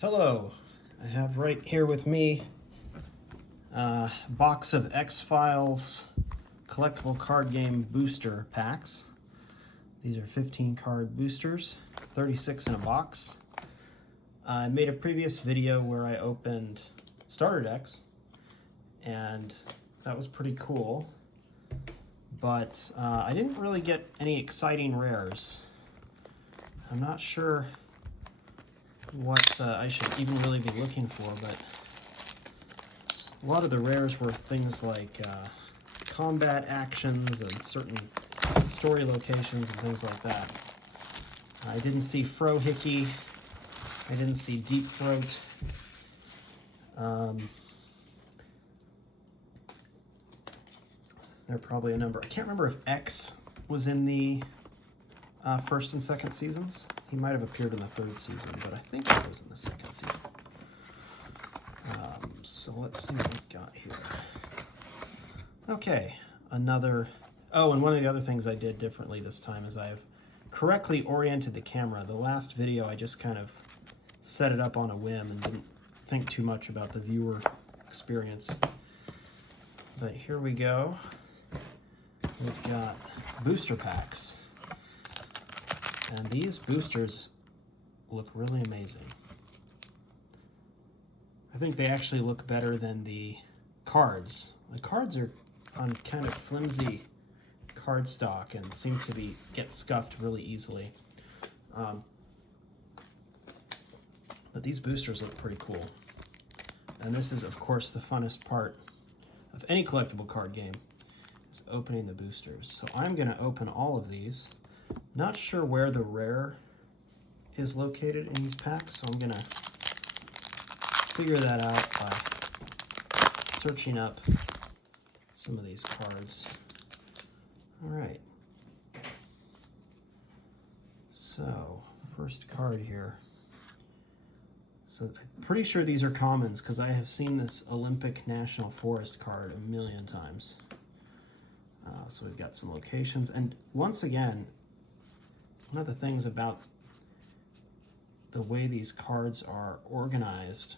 Hello, I have right here with me a box of X-Files collectible card game booster packs. These are 15 card boosters, 36 in a box. I made a previous video where I opened starter decks, and that was pretty cool, but I didn't really get any exciting rares. I'm not sure what I should even really be looking for, but a lot of the rares were things like combat actions and certain story locations and things like that. I didn't see Frohickey. I didn't see Deep Throat. There are probably a number. I can't remember if X was in the first and second seasons. He might have appeared in the third season, but I think he was in the second season. So let's see what we've got here. Okay, another... Oh, and one of the other things I did differently this time is I've correctly oriented the camera. The last video I just kind of set it up on a whim and didn't think too much about the viewer experience. But here we go. We've got booster packs. And these boosters look really amazing. I think they actually look better than the cards. The cards are on kind of flimsy cardstock and seem to get scuffed really easily. But these boosters look pretty cool. And this is, of course, the funnest part of any collectible card game, is opening the boosters. So I'm going to open all of these. Not sure where the rare is located in these packs, so I'm going to figure that out by searching up some of these cards. All right. So, first card here. So I'm pretty sure these are commons because I have seen this Olympic National Forest card a million times. So we've got some locations. And once again, one of the things about the way these cards are organized,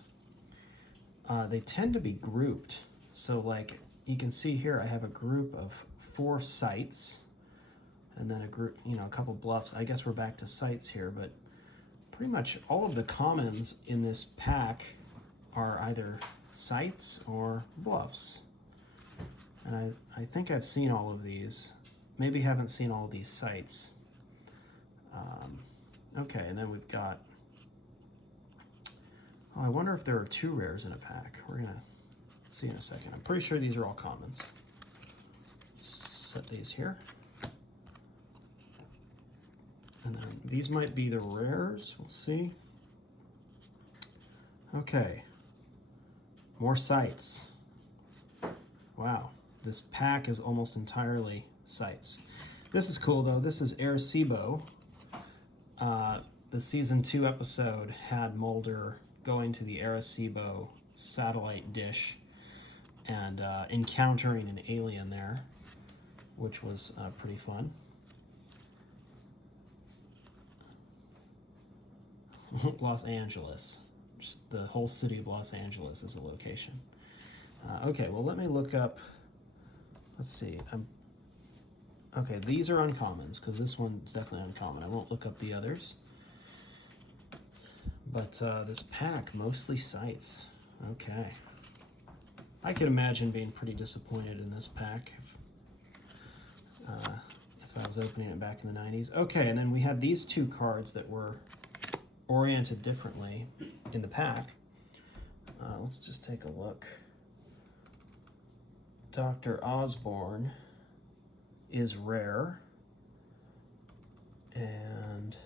they tend to be grouped. So like you can see here, I have a group of 4 sites and then a group, a couple bluffs. I guess we're back to sites here, but pretty much all of the commons in this pack are either sites or bluffs. And I think I've seen all of these. Maybe haven't seen all of these sites. Okay, and then we've got... Oh, I wonder if there are 2 rares in a pack. We're going to see in a second. I'm pretty sure these are all commons. Set these here. And then these might be the rares. We'll see. Okay. More sites. Wow. This pack is almost entirely sites. This is cool, though. This is Arecibo. The season 2 episode had Mulder going to the Arecibo satellite dish and encountering an alien there, which was pretty fun. Los Angeles. Just the whole city of Los Angeles is a location. Okay, well, let me look up. Let's see. Okay, these are uncommons because this one's definitely uncommon. I won't look up the others. But this pack, mostly sites. Okay. I could imagine being pretty disappointed in this pack if I was opening it back in the 90s. Okay, and then we had these 2 cards that were oriented differently in the pack. Let's just take a look. Dr. Osborne is rare, and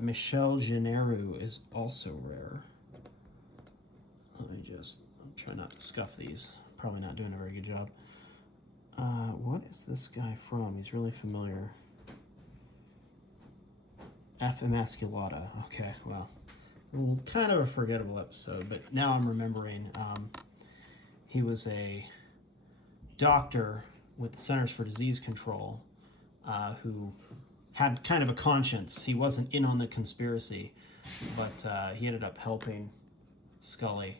Michel Generu is also rare. I'll try not to scuff these. Probably not doing a very good job. What is this guy from? He's really familiar. F. Emasculata. Okay, well, kind of a forgettable episode, but now I'm remembering. He was a doctor with the Centers for Disease Control who had kind of a conscience. He wasn't in on the conspiracy, but he ended up helping Scully.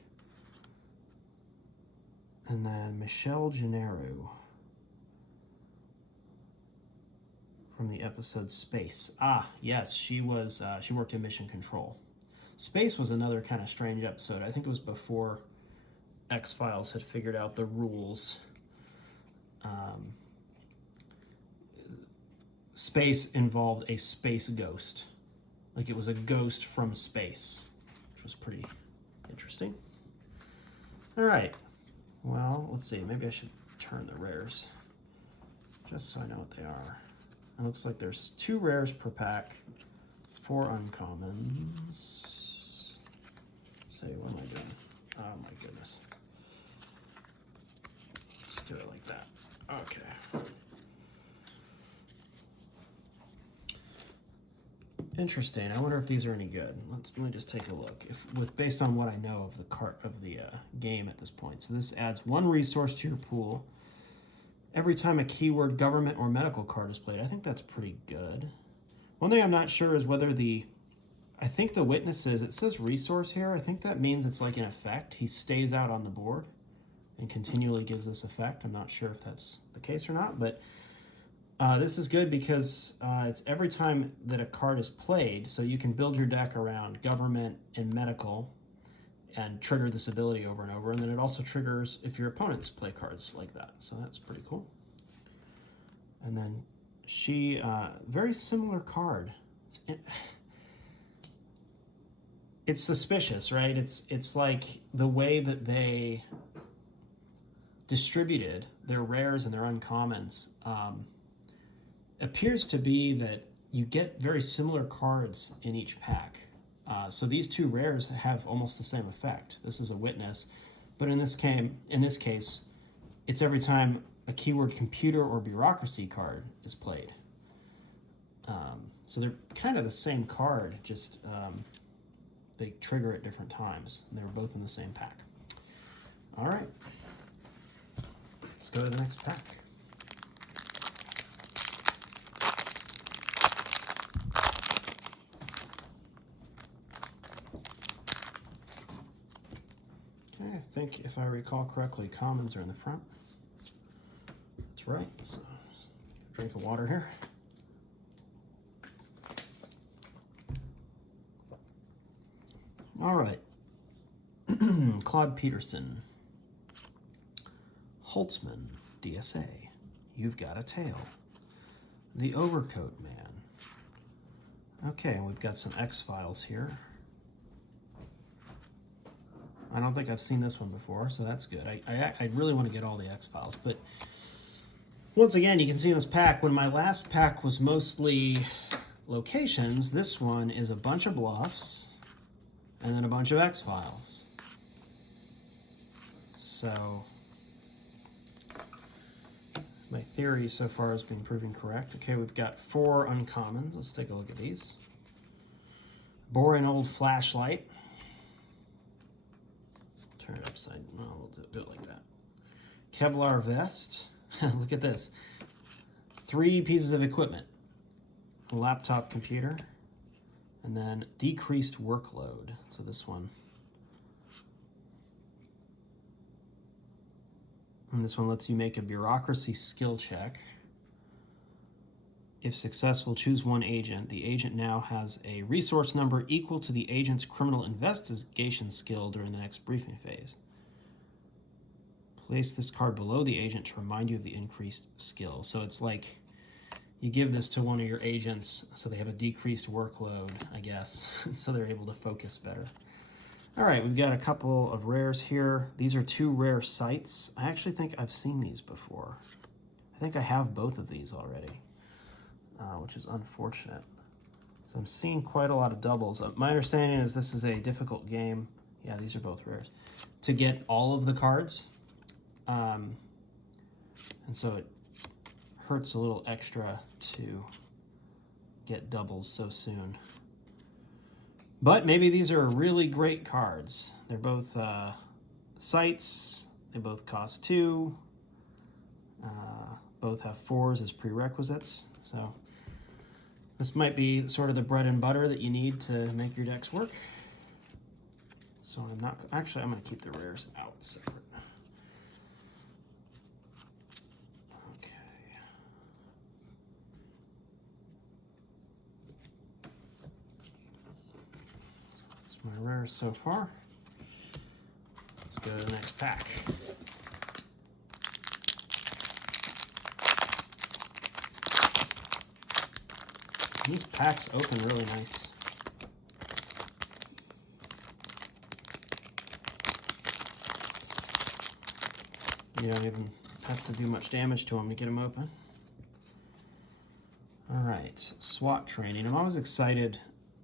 And then Michelle Gennaro from the episode Space. Ah, yes, she worked in Mission Control. Space was another kind of strange episode. I think it was before X-Files had figured out the rules. Space involved a space ghost. Like it was a ghost from space, which was pretty interesting. All right. Well, let's see. Maybe I should turn the rares just so I know what they are. It looks like there's 2 rares per pack, 4 uncommons. Say, what am I doing? Oh my goodness. Let's do it like that. Okay. Interesting. I wonder if these are any good. Let me just take a look. Based on what I know of the game at this point. So this adds 1 resource to your pool every time a keyword government or medical card is played. I think that's pretty good. One thing I'm not sure is whether I think the witnesses, it says resource here. I think that means it's like an effect. He stays out on the board and continually gives this effect. I'm not sure if that's the case or not, but this is good because it's every time that a card is played, so you can build your deck around government and medical and trigger this ability over and over, and then it also triggers if your opponents play cards like that, so that's pretty cool. And then she, very similar card. It's suspicious, right? It's like the way that they distributed their rares and their uncommons appears to be that you get very similar cards in each pack. So these 2 rares have almost the same effect. This is a witness, but in this case, it's every time a keyword computer or bureaucracy card is played. So they're kind of the same card, just they trigger at different times. And they're both in the same pack. All right, let's go to the next pack. I think if I recall correctly, commons are in the front. That's right. So, drink of water here. All right. Claude Peterson. Holtzman, DSA. You've got a tail. The Overcoat Man. Okay, we've got some X-Files here. I don't think I've seen this one before, so that's good. I really want to get all the X-Files, but once again, you can see in this pack, when my last pack was mostly locations, this one is a bunch of bluffs and then a bunch of X-Files. So my theory so far has been proving correct. Okay, we've got 4 uncommons. Let's take a look at these. Boring old flashlight. Turn it upside. Well, we'll do it like that. Kevlar vest. Look at this. 3 pieces of equipment. A laptop computer. And then decreased workload. So this one. And this one lets you make a bureaucracy skill check. If successful, choose 1 agent. The agent now has a resource number equal to the agent's criminal investigation skill during the next briefing phase. Place this card below the agent to remind you of the increased skill. So it's like you give this to one of your agents so they have a decreased workload, I guess, so they're able to focus better. All right, we've got a couple of rares here. These are 2 rare sites. I actually think I've seen these before. I think I have both of these already. Which is unfortunate. So I'm seeing quite a lot of doubles. My understanding is this is a difficult game. Yeah, these are both rares. To get all of the cards. And so it hurts a little extra to get doubles so soon. But maybe these are really great cards. They're both sites. They both cost 2. Both have 4s as prerequisites. So This might be sort of the bread and butter that you need to make your decks work. So I'm not, actually I'm going to keep the rares out separate. Okay. That's my rares so far. Let's go to the next pack. These packs open really nice. You don't even have to do much damage to them to get them open. All right, SWAT training. I'm always excited.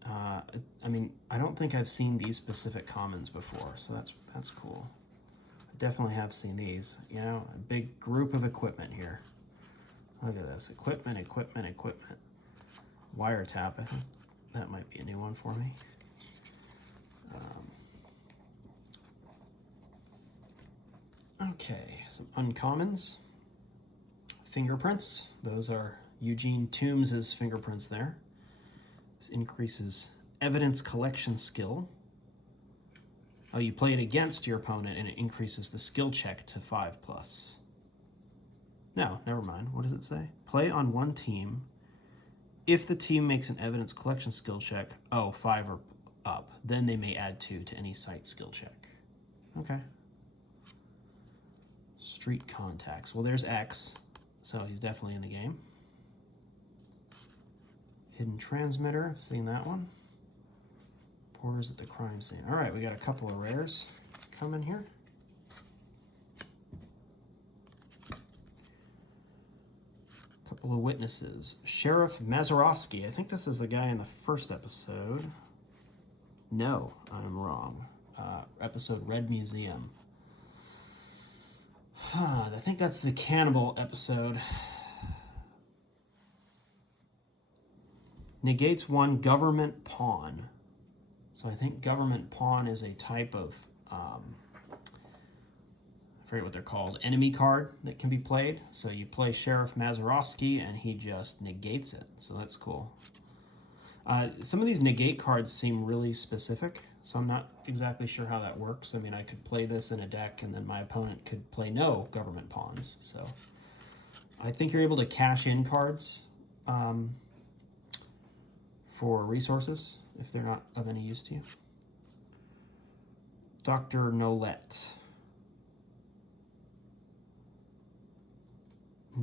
I mean, I don't think I've seen these specific commons before, so that's cool. I definitely have seen these. You know, a big group of equipment here. Look at this, equipment, equipment, equipment. Wiretap, I think that might be a new one for me. Okay, some uncommons. Fingerprints, those are Eugene Toombs' fingerprints there. This increases evidence collection skill. Oh, you play it against your opponent and it increases the skill check to 5+. No, never mind. What does it say? Play on one team. If the team makes an evidence collection skill check, 5 or up, then they may add 2 to any site skill check. Okay. Street contacts. Well, there's X, so he's definitely in the game. Hidden transmitter, I've seen that one. Porters at the crime scene. All right, we got a couple of rares coming here. Couple of witnesses. Sheriff Mazurowski. I think this is the guy in the first episode. No, I'm wrong. Episode Red Museum. I think that's the cannibal episode. Negates 1 government pawn. So I think government pawn is a type of, I forget what they're called, enemy card that can be played. So you play Sheriff Mazurowski and he just negates it. So that's cool. Some of these negate cards seem really specific, so I'm not exactly sure how that works. I mean, I could play this in a deck and then my opponent could play no government pawns. So I think you're able to cash in cards for resources if they're not of any use to you. Dr. Nolette.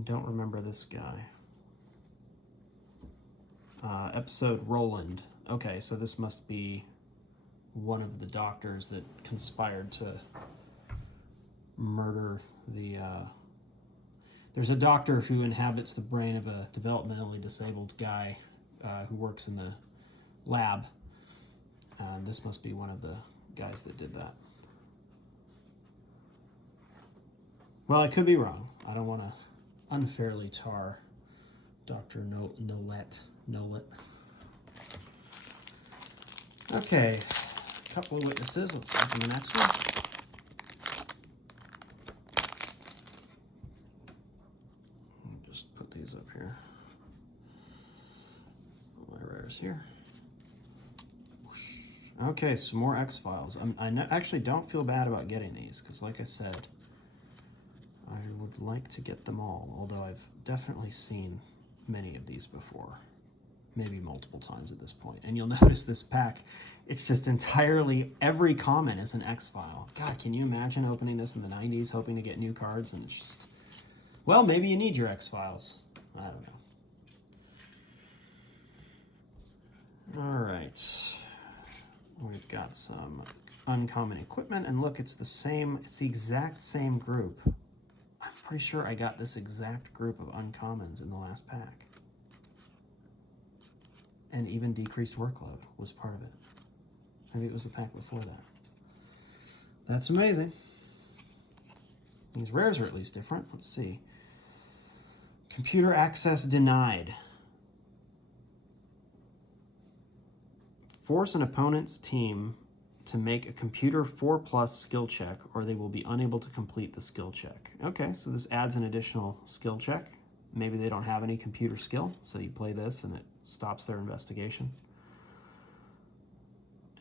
Don't remember this guy. Episode Roland. Okay, so this must be one of the doctors that conspired to murder the... There's a doctor who inhabits the brain of a developmentally disabled guy who works in the lab. This must be one of the guys that did that. Well, I could be wrong. I don't want to unfairly tar Dr. Nolette. Okay, a couple of witnesses. Let's open the next one. Just put these up here. My rares here. Okay, some more X-Files. I actually don't feel bad about getting these, because like I said, I would like to get them all, although I've definitely seen many of these before. Maybe multiple times at this point. And you'll notice this pack, it's just entirely, every comment is an X-File. God, can you imagine opening this in the 90s, hoping to get new cards, and it's just, well, maybe you need your X-Files. I don't know. All right. We've got some uncommon equipment, and look, it's the exact same group. I'm pretty sure I got this exact group of uncommons in the last pack. And even decreased workload was part of it. Maybe it was the pack before that. That's amazing. These rares are at least different. Let's see. Computer access denied. Force an opponent's team to make a computer 4+ skill check, or they will be unable to complete the skill check. Okay, so this adds an additional skill check. maybe they don't have any computer skill, so you play this and it stops their investigation.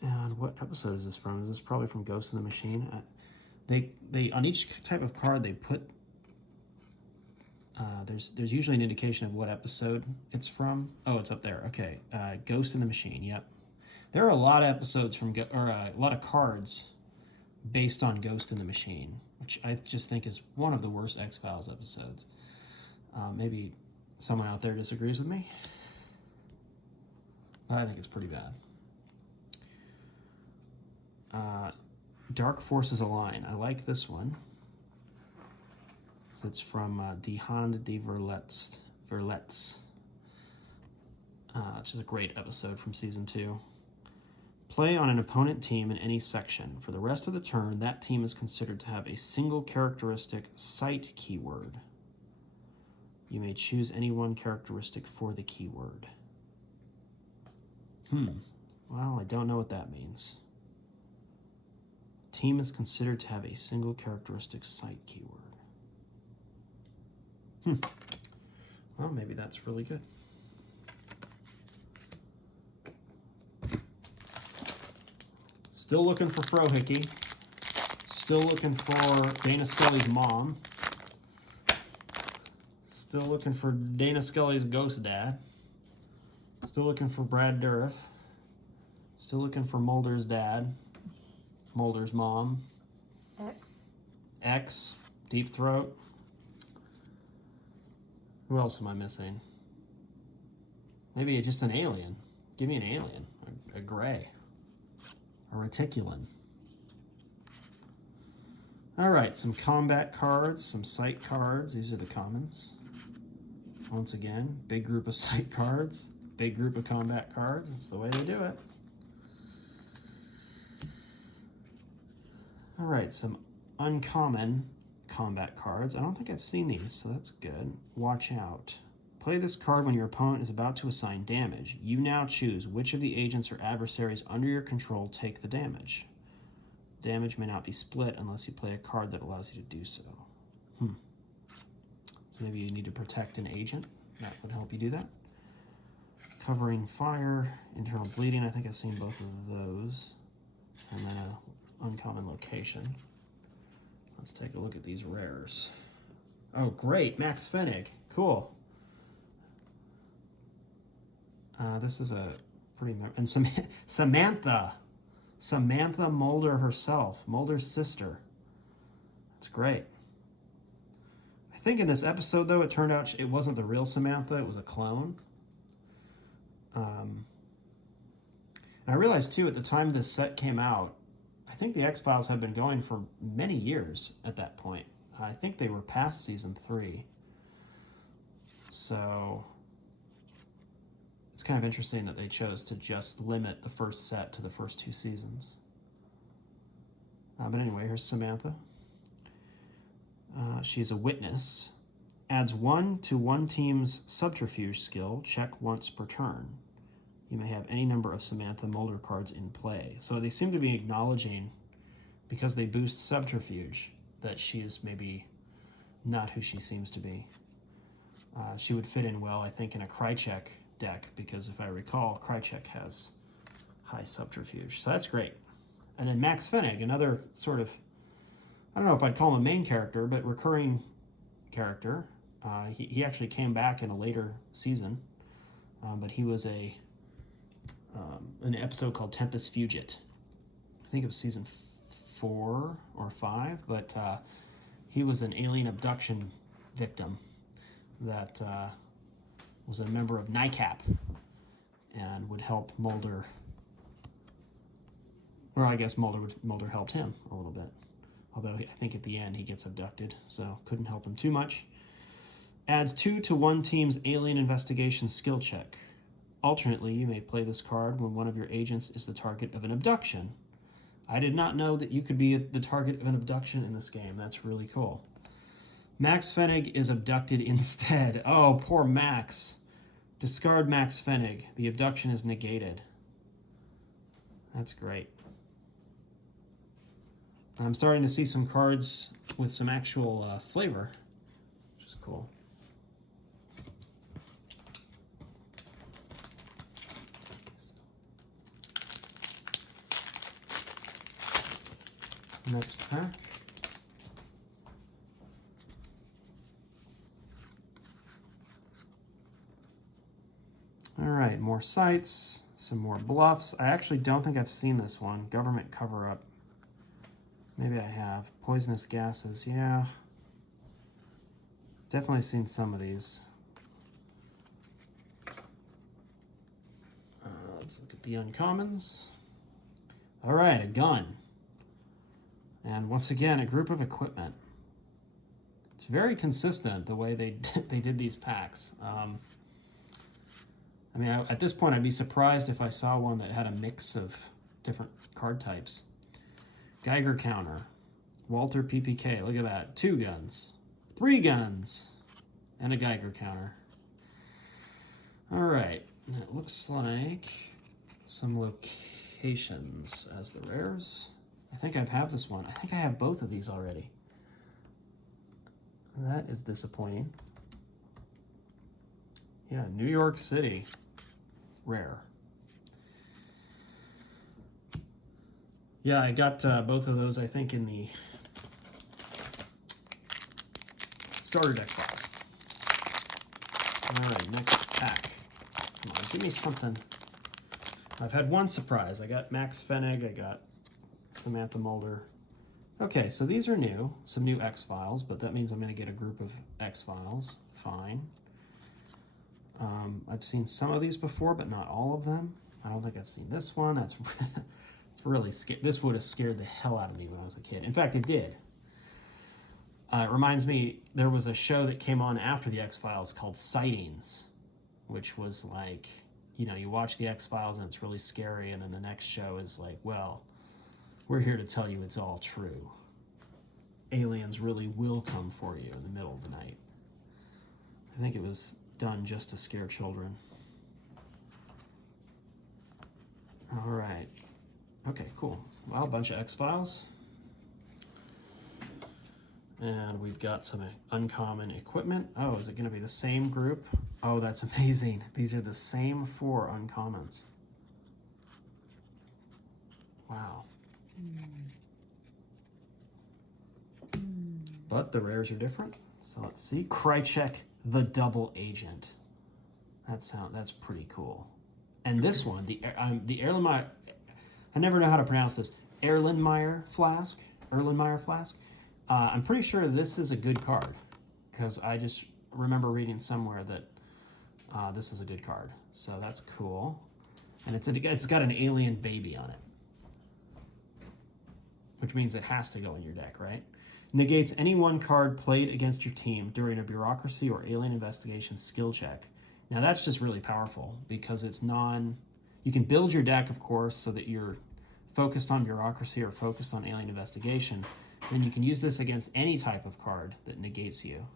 And what episode is this from? Is this probably from Ghost in the Machine? They on each type of card they put there's usually an indication of what episode it's from. Oh, it's up there. Okay, Ghost in the Machine. Yep, there are a lot of episodes from a lot of cards based on Ghost in the Machine, which I just think is one of the worst X-Files episodes. Maybe someone out there disagrees with me, but I think it's pretty bad. Dark Forces Align. I like this one. It's from Die Hand de Verletz, which is a great episode from season 2. Play on an opponent team in any section. For the rest of the turn, that team is considered to have a single characteristic site keyword. You may choose any one characteristic for the keyword. Well, I don't know what that means. Team is considered to have a single characteristic site keyword. Well, maybe that's really good. Still looking for Frohickey. Still looking for Dana Scully's mom. Still looking for Dana Scully's ghost dad. Still looking for Brad Dourif. Still looking for Mulder's dad. Mulder's mom. X. Deep Throat. Who else am I missing? Maybe just an alien. Give me an alien. A gray. A reticulan. All right, some combat cards, some site cards. These are the commons. Once again, big group of site cards, big group of combat cards. That's the way they do it. All right, some uncommon combat cards. I don't think I've seen these, so that's good. Watch out. Play this card when your opponent is about to assign damage. You now choose which of the agents or adversaries under your control take the damage. Damage may not be split unless you play a card that allows you to do so. So maybe you need to protect an agent. That would help you do that. Covering Fire, Internal Bleeding. I think I've seen both of those. And then an uncommon location. Let's take a look at these rares. Oh, great. Max Fennig. Cool. This is a pretty... And Samantha. Samantha Mulder herself. Mulder's sister. That's great. I think in this episode, though, it turned out it wasn't the real Samantha. It was a clone. And I realized, too, at the time this set came out, I think the X-Files had been going for many years at that point. I think they were past season 3. So it's kind of interesting that they chose to just limit the first set to the first 2 seasons. But anyway, here's Samantha. She's a witness. Adds 1 to one team's subterfuge skill. Check once per turn. You may have any number of Samantha Mulder cards in play. So they seem to be acknowledging, because they boost subterfuge, that she is maybe not who she seems to be. She would fit in well, I think, in a Krychek deck, because if I recall, Krychek has high subterfuge. So that's great. And then Max Fennig, another sort of, I don't know if I'd call him a main character, but recurring character. He actually came back in a later season, but he was an episode called Tempest Fugit. I think it was season 4 or 5, but he was an alien abduction victim that was a member of NICAP and would help Mulder. Or I guess Mulder helped him a little bit. Although I think at the end he gets abducted, so couldn't help him too much. Adds 2 to one team's alien investigation skill check. Alternately, you may play this card when one of your agents is the target of an abduction. I did not know that you could be the target of an abduction in this game. That's really cool. Max Fennig is abducted instead. Oh, poor Max. Discard Max Fennig. The abduction is negated. That's great. I'm starting to see some cards with some actual flavor, which is cool. Next pack. All right, more sites, some more bluffs. I actually don't think I've seen this one. Government cover-up. Maybe I have. Poisonous gases, yeah. Definitely seen some of these. Let's look at the uncommons. All right, a gun. And once again, a group of equipment. It's very consistent the way they did these packs. I mean, at this point, I'd be surprised if I saw one that had a mix of different card types. Geiger counter. Walter PPK, look at that. 2 guns. 3 guns. And a Geiger counter. All right, it looks like some locations as the rares. I think I have this one. I think I have both of these already. That is disappointing. Yeah, New York City. Rare. Yeah, I got both of those, I think, in the starter deck box. All right, next pack. Come on, give me something. I've had one surprise. I got Max Fennig. I got Samantha Mulder. Okay, so these are new. Some new X-Files, but that means I'm going to get a group of X-Files. Fine. I've seen some of these before, but not all of them. I don't think I've seen this one. That's it's really scary. This would have scared the hell out of me when I was a kid. In fact, it did. It reminds me, there was a show that came on after the X-Files called Sightings, which was like, you know, you watch the X-Files and it's really scary, and then the next show is like, well, we're here to tell you it's all true. Aliens really will come for you in the middle of the night. I think it was done just to scare children. All right. Okay, cool. Well, a bunch of X-Files. And we've got some uncommon equipment. Oh, is it going to be the same group? Oh, that's amazing. These are the same 4 uncommons. Wow. But the rares are different. So let's see. Krychek the Double Agent. That's pretty cool. And this one, the Erlenmeyer, I never know how to pronounce this. Erlenmeyer flask. I'm pretty sure this is a good card because I just remember reading somewhere that this is a good card. So that's cool. And it's got an alien baby on it, which means it has to go in your deck, right? Negates any 1 card played against your team during a bureaucracy or alien investigation skill check. Now that's just really powerful because it's you can build your deck, of course, so that you're focused on bureaucracy or focused on alien investigation. Then you can use this against any type of card that negates you.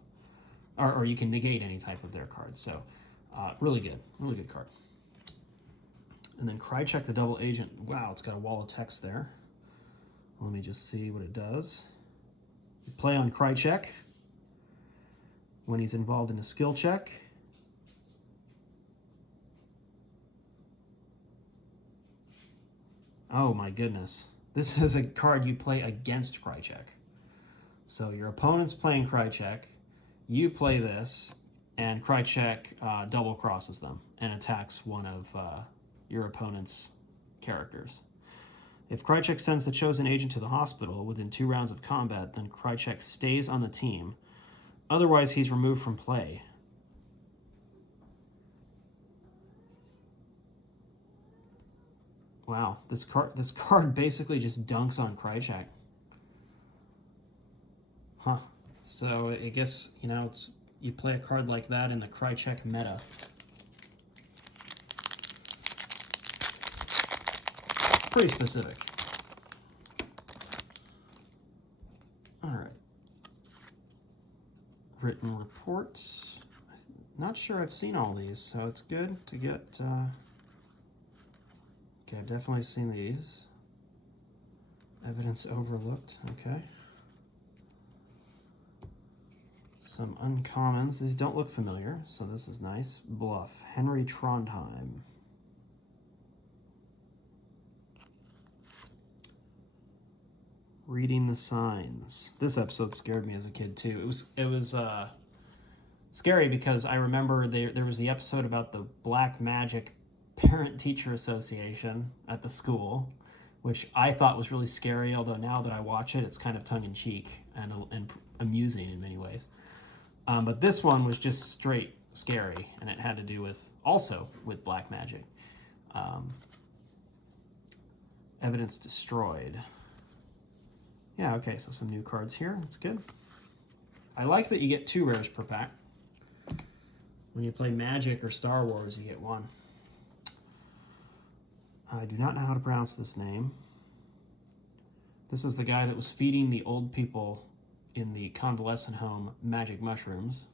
Or you can negate any type of their cards. So really good card. And then Krychek the Double Agent. Wow, it's got a wall of text there. Let me just see what it does. You play on Krychek when he's involved in a skill check. Oh my goodness. This is a card you play against Krychek. So your opponent's playing Krychek, you play this, and Krychek double crosses them and attacks one of your opponent's characters. If Krychek sends the chosen agent to the hospital within 2 rounds of combat, then Krychek stays on the team. Otherwise, he's removed from play. Wow, this card basically just dunks on Krychek. Huh. So I guess, you know, you play a card like that in the Krychek meta. Pretty specific. All right. Written reports. Not sure I've seen all these, so it's good to get... Okay, I've definitely seen these. Evidence overlooked, okay. Some uncommons. These don't look familiar, so this is nice. Bluff. Henry Trondheim. Reading the signs. This episode scared me as a kid too. It was scary because I remember there was the episode about the black magic parent-teacher association at the school, which I thought was really scary, although now that I watch it, it's kind of tongue-in-cheek and amusing in many ways. But this one was just straight scary, and it had to do also with black magic. Evidence destroyed. Yeah, okay, so some new cards here. That's good. I like that you get 2 rares per pack. When you play Magic or Star Wars, you get 1. I do not know how to pronounce this name. This is the guy that was feeding the old people in the convalescent home magic mushrooms.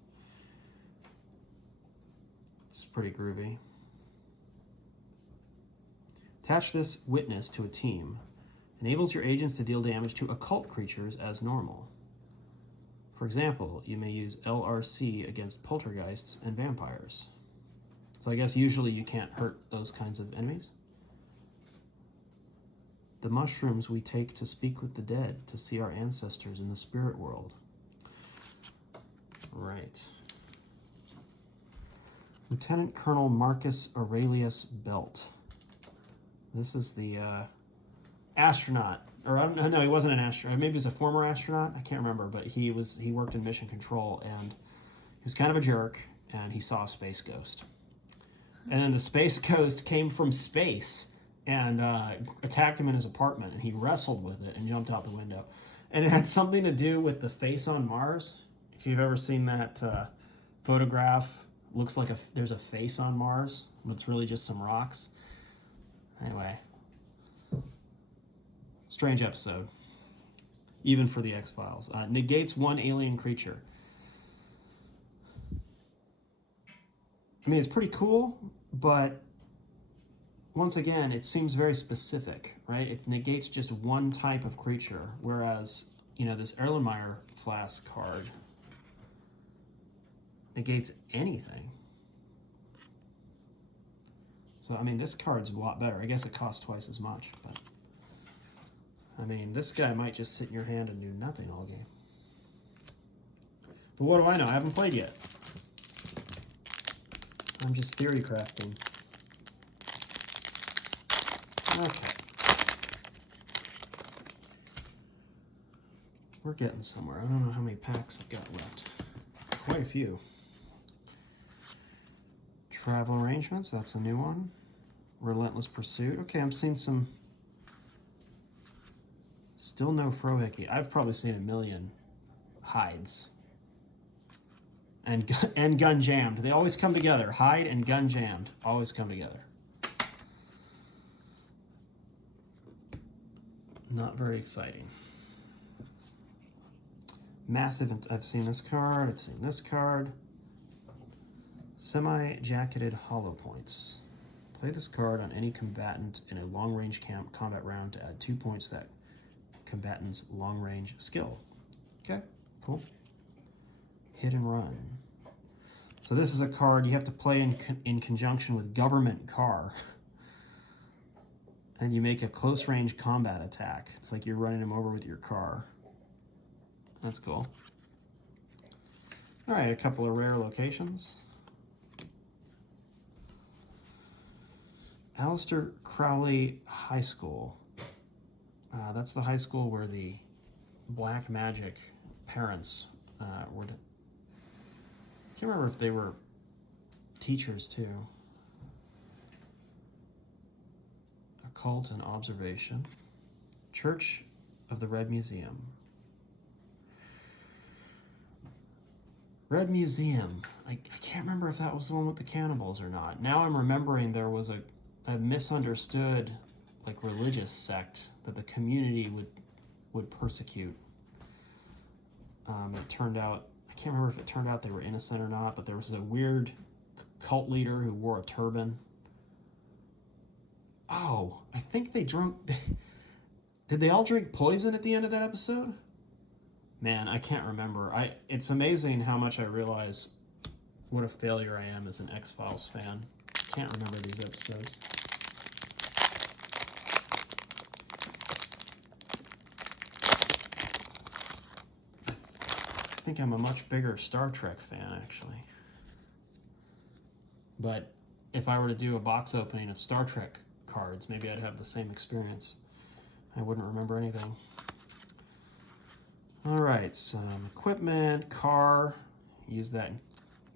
It's pretty groovy. Attach this witness to a team. Enables your agents to deal damage to occult creatures as normal. For example, you may use LRC against poltergeists and vampires. So I guess usually you can't hurt those kinds of enemies. The mushrooms we take to speak with the dead, to see our ancestors in the spirit world. Right. Lieutenant Colonel Marcus Aurelius Belt. This is the astronaut, or no, he wasn't an astronaut. Maybe he was a former astronaut. I can't remember, but he worked in mission control, and he was kind of a jerk, and he saw a space ghost. And then the space ghost came from space and attacked him in his apartment, and he wrestled with it and jumped out the window. And it had something to do with the face on Mars. If you've ever seen that photograph, looks like there's a face on Mars, but it's really just some rocks. Anyway, strange episode, even for the X-Files. Negates 1 alien creature. I mean, it's pretty cool, but once again, it seems very specific, right? It negates just 1 type of creature, whereas, this Erlenmeyer Flask card negates anything. So, I mean, this card's a lot better. I guess it costs twice as much, but I mean, this guy might just sit in your hand and do nothing all game. But what do I know? I haven't played yet. I'm just theory crafting. Okay. We're getting somewhere. I don't know how many packs I've got left. Quite a few. Travel Arrangements, that's a new one. Relentless Pursuit. Okay, I'm seeing some. Still no Frohickey. I've probably seen a million hides. And gun jammed. They always come together. Hide and gun jammed always come together. Not very exciting. Massive. I've seen this card. I've seen this card. Semi-jacketed hollow points. Play this card on any combatant in a long-range combat round to add 2 points to that combatant's long-range skill. Okay, cool. Hit and run. So this is a card you have to play in conjunction with Government Car. And you make a close-range combat attack. It's like you're running him over with your car. That's cool. All right, a couple of rare locations. Aleister Crowley High School. That's the high school where the black magic parents would. I can't remember if they were teachers too. Occult and Observation. Church of the Red Museum. Red Museum. I can't remember if that was the one with the cannibals or not. Now I'm remembering there was a misunderstood religious sect that the community would persecute. It turned out, I can't remember if it turned out they were innocent or not, but there was a weird cult leader who wore a turban. Oh, I think they drank. Did they all drink poison at the end of that episode? Man, I can't remember. It's amazing how much I realize what a failure I am as an X-Files fan. Can't remember these episodes. think I'm a much bigger Star Trek fan, actually. But if I were to do a box opening of Star Trek cards, maybe I'd have the same experience. I wouldn't remember anything. All right, some equipment, car. Use that. You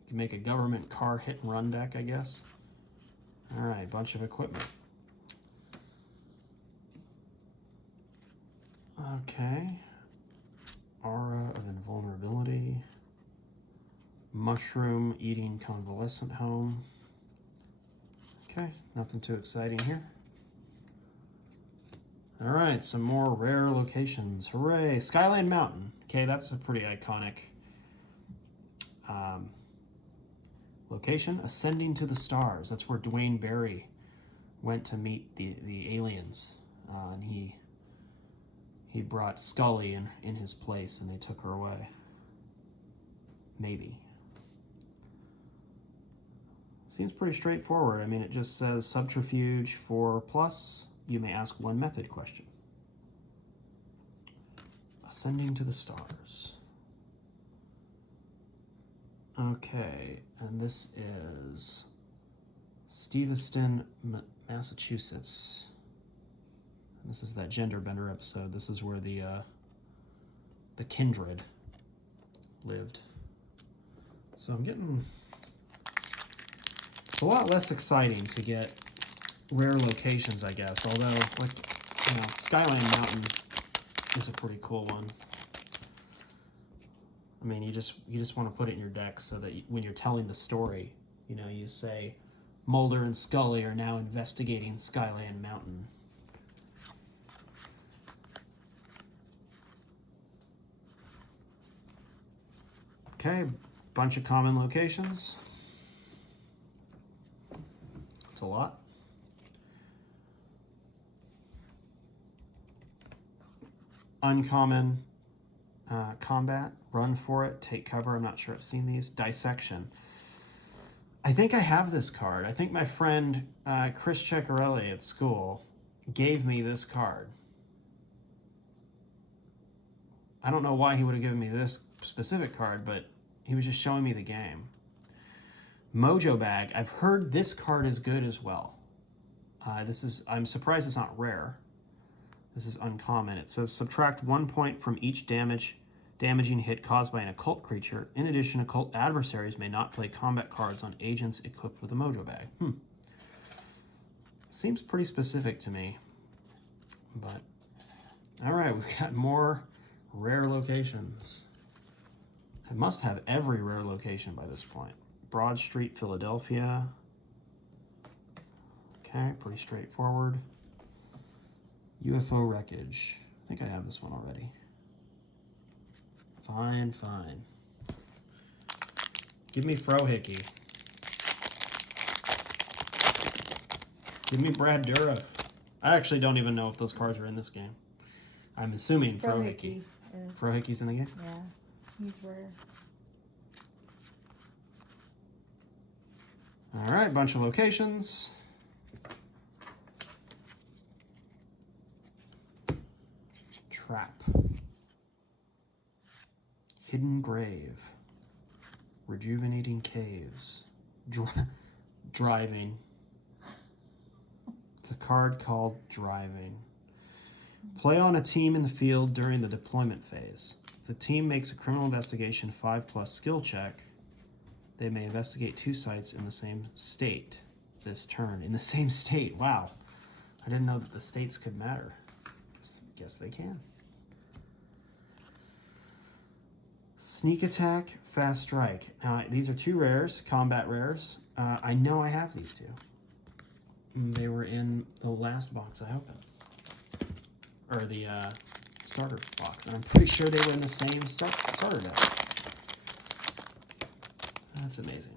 can make a government car hit and run deck, I guess. All right, bunch of equipment. Okay. Aura of Invulnerability. Mushroom Eating Convalescent Home. Okay, nothing too exciting here. All right, some more rare locations. Hooray! Skyland Mountain. Okay, that's a pretty iconic location. Ascending to the Stars. That's where Dwayne Barry went to meet the aliens, and he brought Scully in his place, and they took her away. Maybe. Seems pretty straightforward. I mean, it just says subterfuge 4+. You may ask one method question. Ascending to the Stars. Okay, and this is Steveston, Massachusetts. This is that gender bender episode. This is where the kindred lived. So I'm getting... It's a lot less exciting to get rare locations, I guess. Although, like, you know, Skyland Mountain is a pretty cool one. I mean, you just want to put it in your deck so that when you're telling the story, you know, you say Mulder and Scully are now investigating Skyland Mountain. Okay, bunch of common locations. It's a lot. Uncommon combat, run for it, take cover. I'm not sure I've seen these. Dissection. I think I have this card. I think my friend Chris Ceccarelli at school gave me this card. I don't know why he would have given me this specific card, but he was just showing me the game. Mojo Bag. I've heard this card is good as well. I'm surprised it's not rare. This is uncommon. It says subtract 1 point from each damaging hit caused by an occult creature. In addition, occult adversaries may not play combat cards on agents equipped with a Mojo Bag. Seems pretty specific to me. But, all right, we've got more rare locations. I must have every rare location by this point. Broad Street, Philadelphia. Okay, pretty straightforward. UFO Wreckage. I think I have this one already. Fine, fine. Give me Frohickey. Give me Brad Dourif. I actually don't even know if those cards are in this game. I'm assuming Frohickey. Frohickey's in the game? Yeah, he's rare. All right, bunch of locations. Trap. Hidden Grave. Rejuvenating Caves. Driving. It's a card called Driving. Play on a team in the field during the deployment phase. If the team makes a criminal investigation 5+ skill check, they may investigate 2 sites in the same state this turn. In the same state, wow. I didn't know that the states could matter. Guess they can. Sneak Attack, Fast Strike. Now, these are 2 rares, combat rares. I know I have these 2. They were in the last box I opened. Or the starter box. And I'm pretty sure they were in the same starter deck. That's amazing.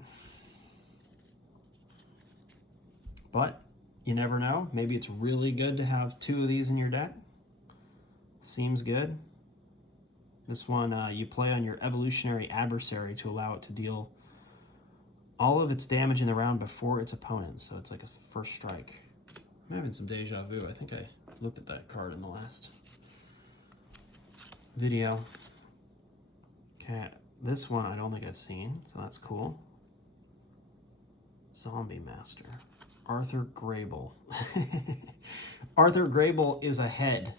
But you never know. Maybe it's really good to have 2 of these in your deck. Seems good. This one, you play on your evolutionary adversary to allow it to deal all of its damage in the round before its opponent. So it's like a first strike. I'm having some deja vu. I think I looked at that card in the last video. Okay, This one I don't think I've seen, so that's cool. Zombie Master. Arthur Grable. Arthur Grable is a head,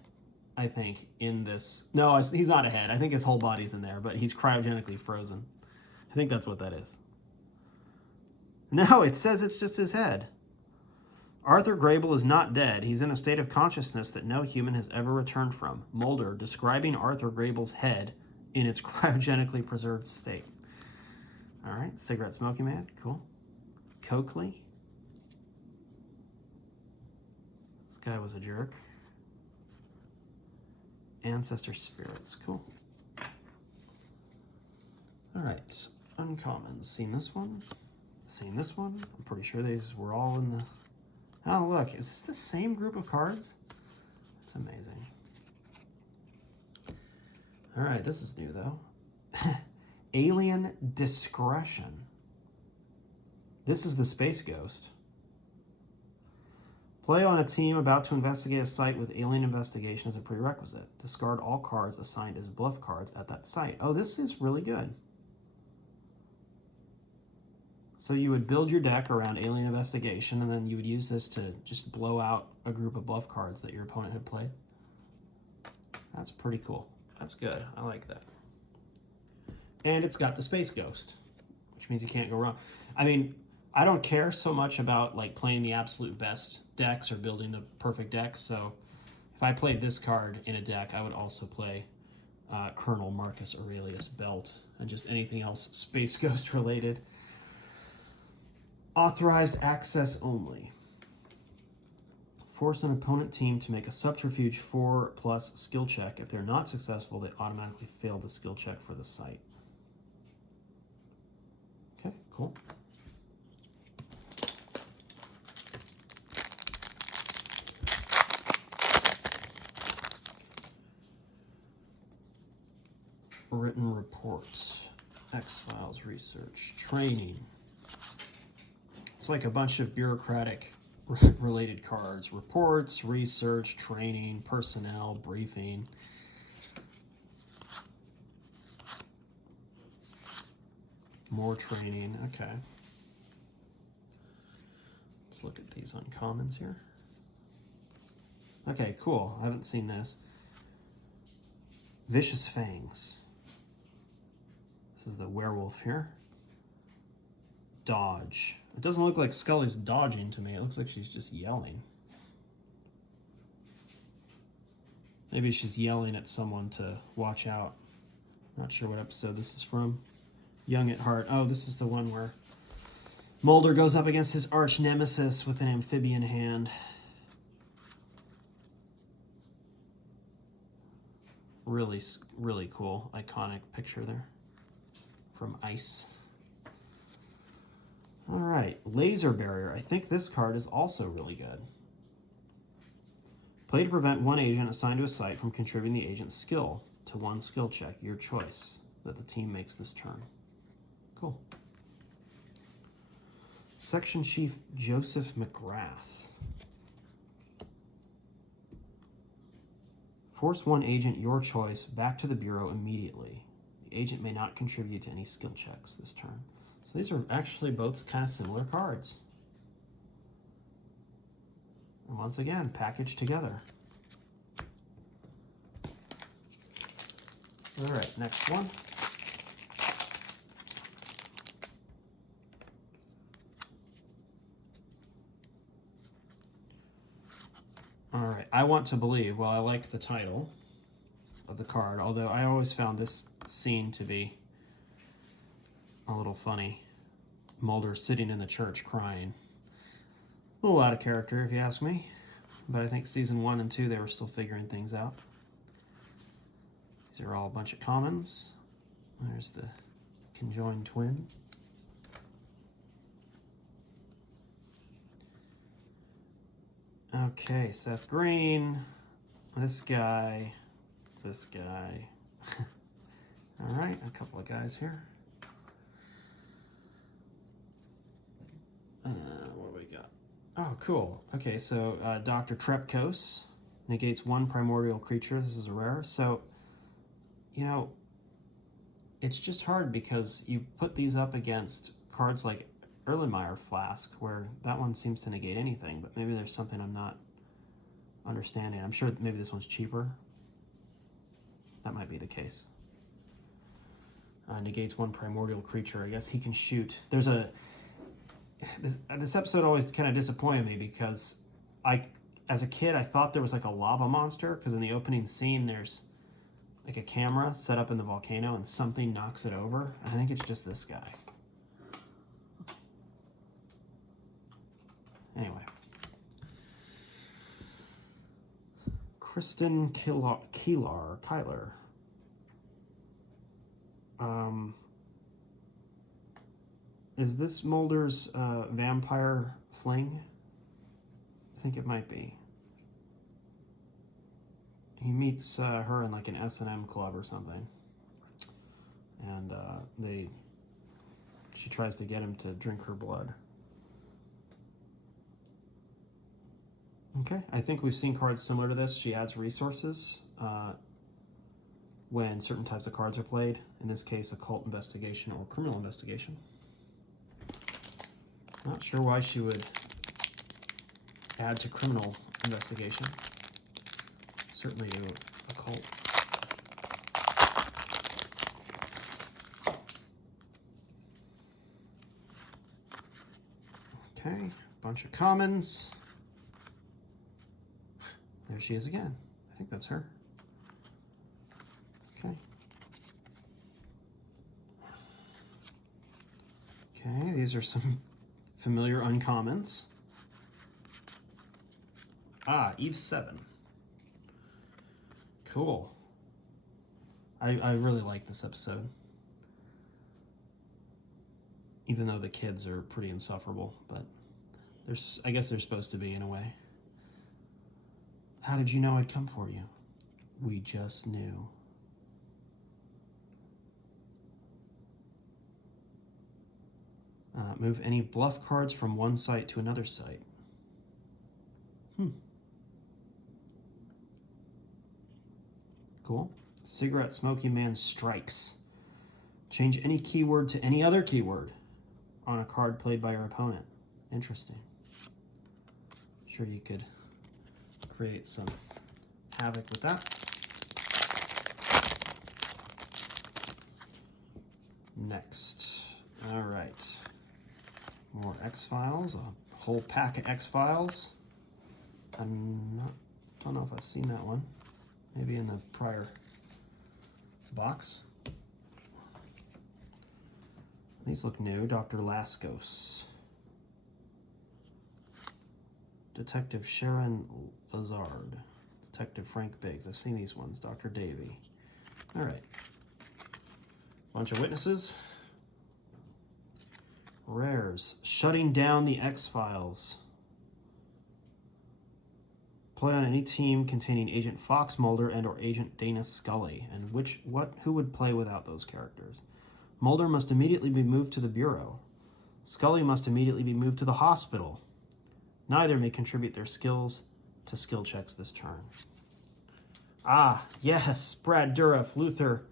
I think, in this. No, he's not a head. I think his whole body's in there, but he's cryogenically frozen. I think that's what that is. No, it says it's just his head. Arthur Grable is not dead. He's in a state of consciousness that no human has ever returned from. Mulder describing Arthur Grable's head in its cryogenically preserved state. All right, cigarette smoking man, cool. Coakley. This guy was a jerk. Ancestor spirits, cool. All right, uncommons. Seen this one? Seen this one? I'm pretty sure these were all in the... Oh, look, is this the same group of cards? That's amazing. All right, this is new, though. Alien Discretion. This is the Space Ghost. Play on a team about to investigate a site with alien investigation as a prerequisite. Discard all cards assigned as bluff cards at that site. Oh, this is really good. So you would build your deck around alien investigation, and then you would use this to just blow out a group of bluff cards that your opponent had played. That's pretty cool. That's good. I like that. And it's got the Space Ghost, which means you can't go wrong. I mean, I don't care so much about like playing the absolute best decks or building the perfect decks. So if I played this card in a deck, I would also play Colonel Marcus Aurelius Belt and just anything else Space Ghost related. Authorized access only. Force an opponent team to make a subterfuge 4+ skill check. If they're not successful, they automatically fail the skill check for the site. Okay, cool. Written reports. X-Files research. Training. It's like a bunch of bureaucratic related cards. Reports, research, training, personnel, briefing. More training. Okay. Let's look at these uncommons here. Okay, cool. I haven't seen this. Vicious Fangs. This is the werewolf here. Dodge. It doesn't look like Scully's dodging to me. It looks like she's just yelling. Maybe she's yelling at someone to watch out. Not sure what episode this is from. Young at Heart. Oh, this is the one where Mulder goes up against his arch nemesis with an amphibian hand. Really, really cool, iconic picture there from Ice. All right, Laser Barrier. I think this card is also really good. Play to prevent one agent assigned to a site from contributing the agent's skill to one skill check, your choice, that the team makes this turn. Cool. Section Chief Joseph McGrath. Force one agent, your choice, back to the Bureau immediately. The agent may not contribute to any skill checks this turn. So these are actually both kind of similar cards. And once again, packaged together. All right, next one. All right, I Want to Believe. Well, I liked the title of the card, although I always found this scene to be a little funny. Mulder sitting in the church crying. A little out of character, if you ask me. But I think season 1 and 2, they were still figuring things out. These are all a bunch of commons. There's the conjoined twin. Okay, Seth Green. This guy. This guy. All right, a couple of guys here. What do we got? Oh, cool. Okay, so Dr. Trepkos negates one primordial creature. This is a rare. So, you know, it's just hard because you put these up against cards like Erlenmeyer Flask, where that one seems to negate anything, but maybe there's something I'm not understanding. I'm sure maybe this one's cheaper. That might be the case. Negates one primordial creature. I guess he can shoot. There's a... This episode always kind of disappointed me because as a kid, I thought there was like a lava monster, because in the opening scene, there's like a camera set up in the volcano and something knocks it over. I think it's just this guy. Anyway. Kristen Kyler. Is this Mulder's vampire fling? I think it might be. He meets her in like an S&M club or something. And she tries to get him to drink her blood. Okay, I think we've seen cards similar to this. She adds resources when certain types of cards are played. In this case, occult investigation or criminal investigation. Not sure why she would add to criminal investigation. Certainly to occult. Okay, bunch of commons. There she is again. I think that's her. Okay. Okay, these are some familiar uncommons. Eve 7. Cool. I really like this episode. Even though the kids are pretty insufferable, but I guess they're supposed to be in a way. How did you know I'd come for you? We just knew. Move any bluff cards from one site to another site. Cool. Cigarette smoking man strikes. Change any keyword to any other keyword on a card played by your opponent. Interesting. Sure you could create some havoc with that. Next. All right. More X-Files. A whole pack of X-Files. Don't know if I've seen that one. Maybe in the prior box. These look new. Dr. Lascos. Detective Sharon Lazard. Detective Frank Biggs. I've seen these ones. Dr. Davy. All right. Bunch of witnesses. Rares. Shutting down the X-Files. Play on any team containing Agent Fox Mulder and or Agent Dana Scully. And who would play without those characters? Mulder must immediately be moved to the Bureau. Scully must immediately be moved to the hospital. Neither may contribute their skills to skill checks this turn. Yes, Brad Dourif, Luther,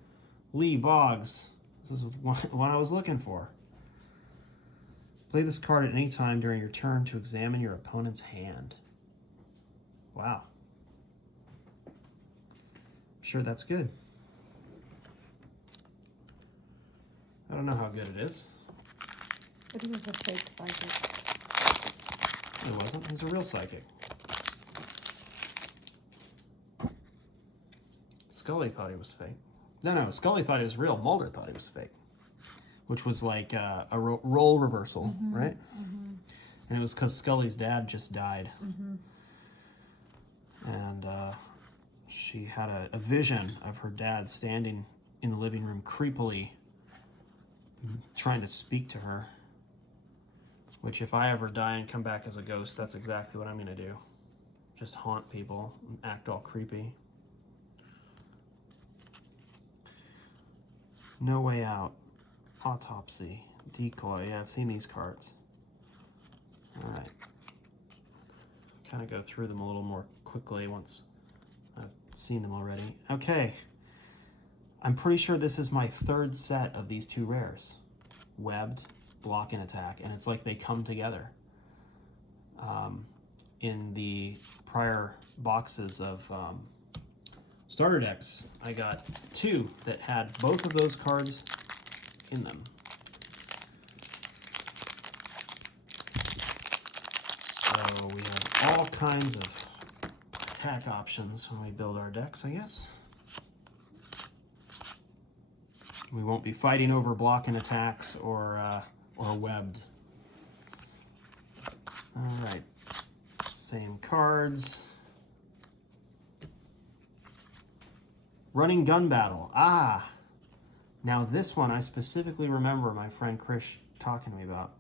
Lee Boggs. This is what I was looking for. Play this card at any time during your turn to examine your opponent's hand. Wow. I'm sure that's good. I don't know how good it is. But he was a fake psychic. He wasn't. He's a real psychic. Scully thought he was fake. No, Scully thought he was real. Mulder thought he was fake. Which was like a role reversal, right? Mm-hmm. And it was because Scully's dad just died. Mm-hmm. And she had a vision of her dad standing in the living room creepily trying to speak to her. Which if I ever die and come back as a ghost, that's exactly what I'm going to do. Just haunt people and act all creepy. No Way Out. Autopsy. Decoy. Yeah, I've seen these cards. Alright. Kind of go through them a little more quickly once I've seen them already. Okay. I'm pretty sure this is my third set of these two rares. Webbed, block, and attack. And it's like they come together. In the prior boxes of starter decks, I got two that had both of those cards in them. So we have all kinds of attack options when we build our decks, I guess. We won't be fighting over block and attacks or webbed. All right, same cards. Running gun battle. Ah, now this one I specifically remember my friend Krish talking to me about.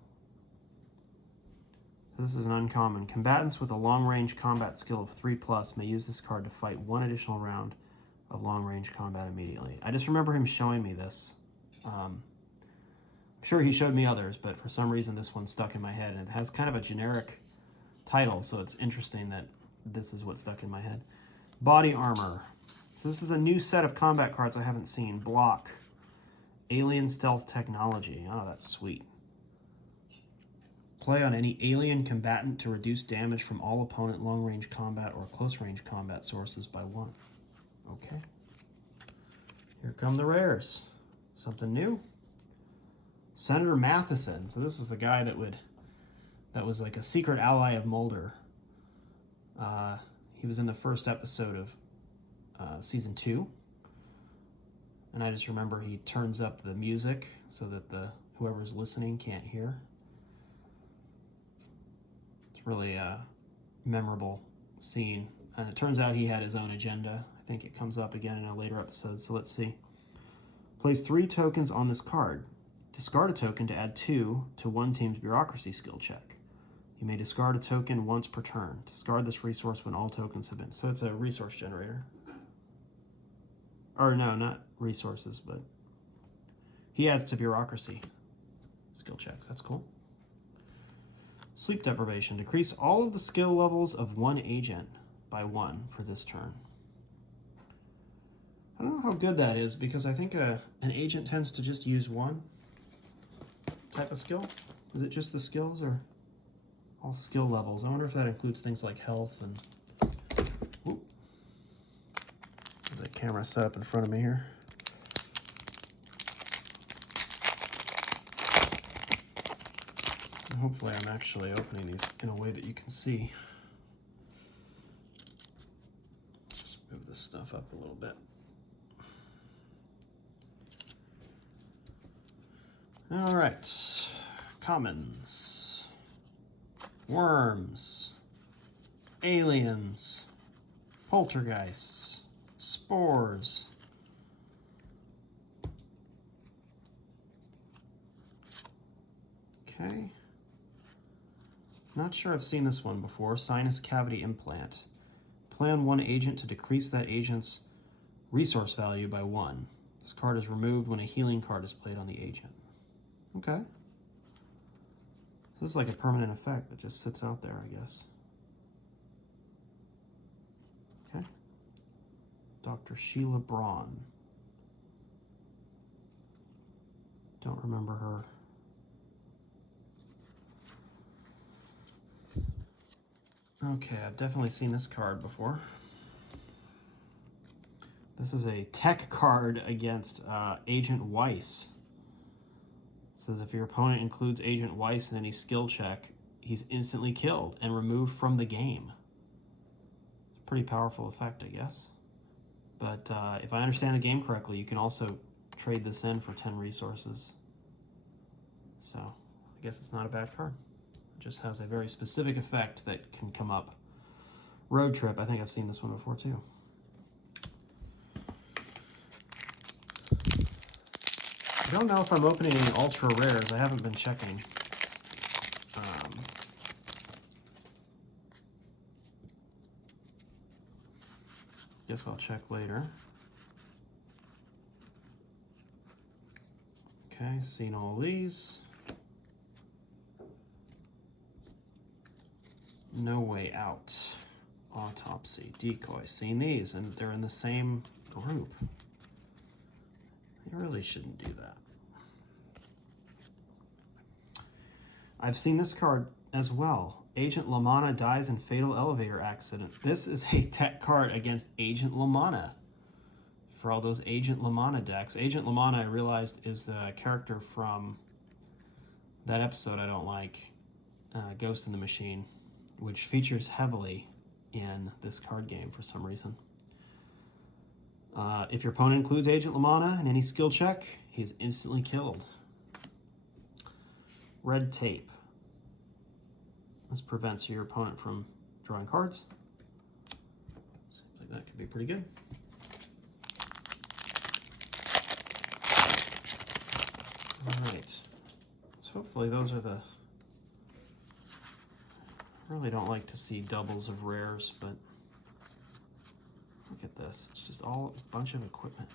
This is an uncommon. Combatants with a long-range combat skill of 3+ may use this card to fight one additional round of long-range combat immediately. I just remember him showing me this. I'm sure he showed me others, but for some reason this one stuck in my head, and it has kind of a generic title, so it's interesting that this is what stuck in my head. Body armor. So this is a new set of combat cards I haven't seen. Block. Alien stealth technology. Oh, that's sweet. Play on any alien combatant to reduce damage from all opponent long-range combat or close-range combat sources by 1. Okay. Here come the rares. Something new. Senator Matheson. So this is the guy that was like a secret ally of Mulder. He was in the first episode of season 2. And I just remember he turns up the music so that whoever's listening can't hear. Really a memorable scene. And it turns out he had his own agenda. I think it comes up again in a later episode, so let's see. Place 3 tokens on this card. Discard a token to add 2 to one team's bureaucracy skill check. You may discard a token once per turn. Discard this resource when all tokens have been... So it's a resource generator. Or no, not resources, but... He adds to bureaucracy skill checks. That's cool. Sleep deprivation. Decrease all of the skill levels of one agent by 1 for this turn. I don't know how good that is, because I think an agent tends to just use one type of skill. Is it just the skills or all skill levels? I wonder if that includes things like health and... Whoop. The camera set up in front of me here. Hopefully I'm actually opening these in a way that you can see. Just move this stuff up a little bit. All right, commons, worms, aliens, poltergeists, spores. Okay. Not sure I've seen this one before. Sinus cavity implant. Play on one agent to decrease that agent's resource value by 1. This card is removed when a healing card is played on the agent. Okay. This is like a permanent effect that just sits out there, I guess. Okay. Dr. Sheila Braun. Don't remember her. Okay, I've definitely seen this card before. This is a tech card against Agent Weiss. It says if your opponent includes Agent Weiss in any skill check, he's instantly killed and removed from the game. It's a pretty powerful effect, I guess. But if I understand the game correctly, you can also trade this in for 10 resources. So I guess it's not a bad card. Just has a very specific effect that can come up. Road Trip, I think I've seen this one before too. I don't know if I'm opening any ultra rares. I haven't been checking. Guess I'll check later. Okay, seen all these. No Way Out, Autopsy, Decoy. Seen these, and they're in the same group. I really shouldn't do that. I've seen this card as well. Agent LaManna dies in fatal elevator accident. This is a tech card against Agent LaManna. For all those Agent LaManna decks. Agent LaManna, I realized, is the character from that episode I don't like, Ghost in the Machine, which features heavily in this card game for some reason. If your opponent includes Agent LaManna in any skill check, he is instantly killed. Red Tape. This prevents your opponent from drawing cards. Seems like that could be pretty good. All right. So hopefully those are the... I really don't like to see doubles of rares, but look at this. It's just all a bunch of equipment.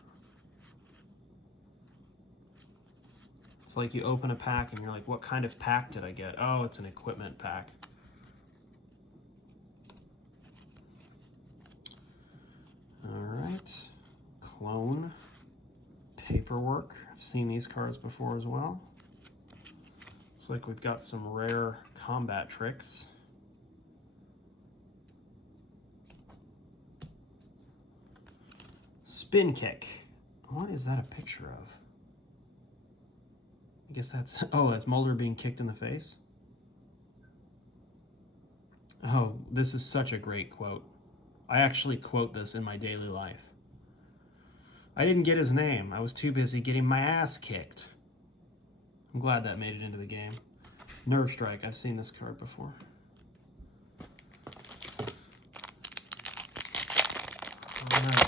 It's like you open a pack and you're like, what kind of pack did I get? Oh, it's an equipment pack. All right. Clone. Paperwork. I've seen these cards before as well. Looks like we've got some rare combat tricks. Spin Kick. What is that a picture of? I guess that's... Oh, that's Mulder being kicked in the face? Oh, this is such a great quote. I actually quote this in my daily life. I didn't get his name. I was too busy getting my ass kicked. I'm glad that made it into the game. Nerve Strike. I've seen this card before.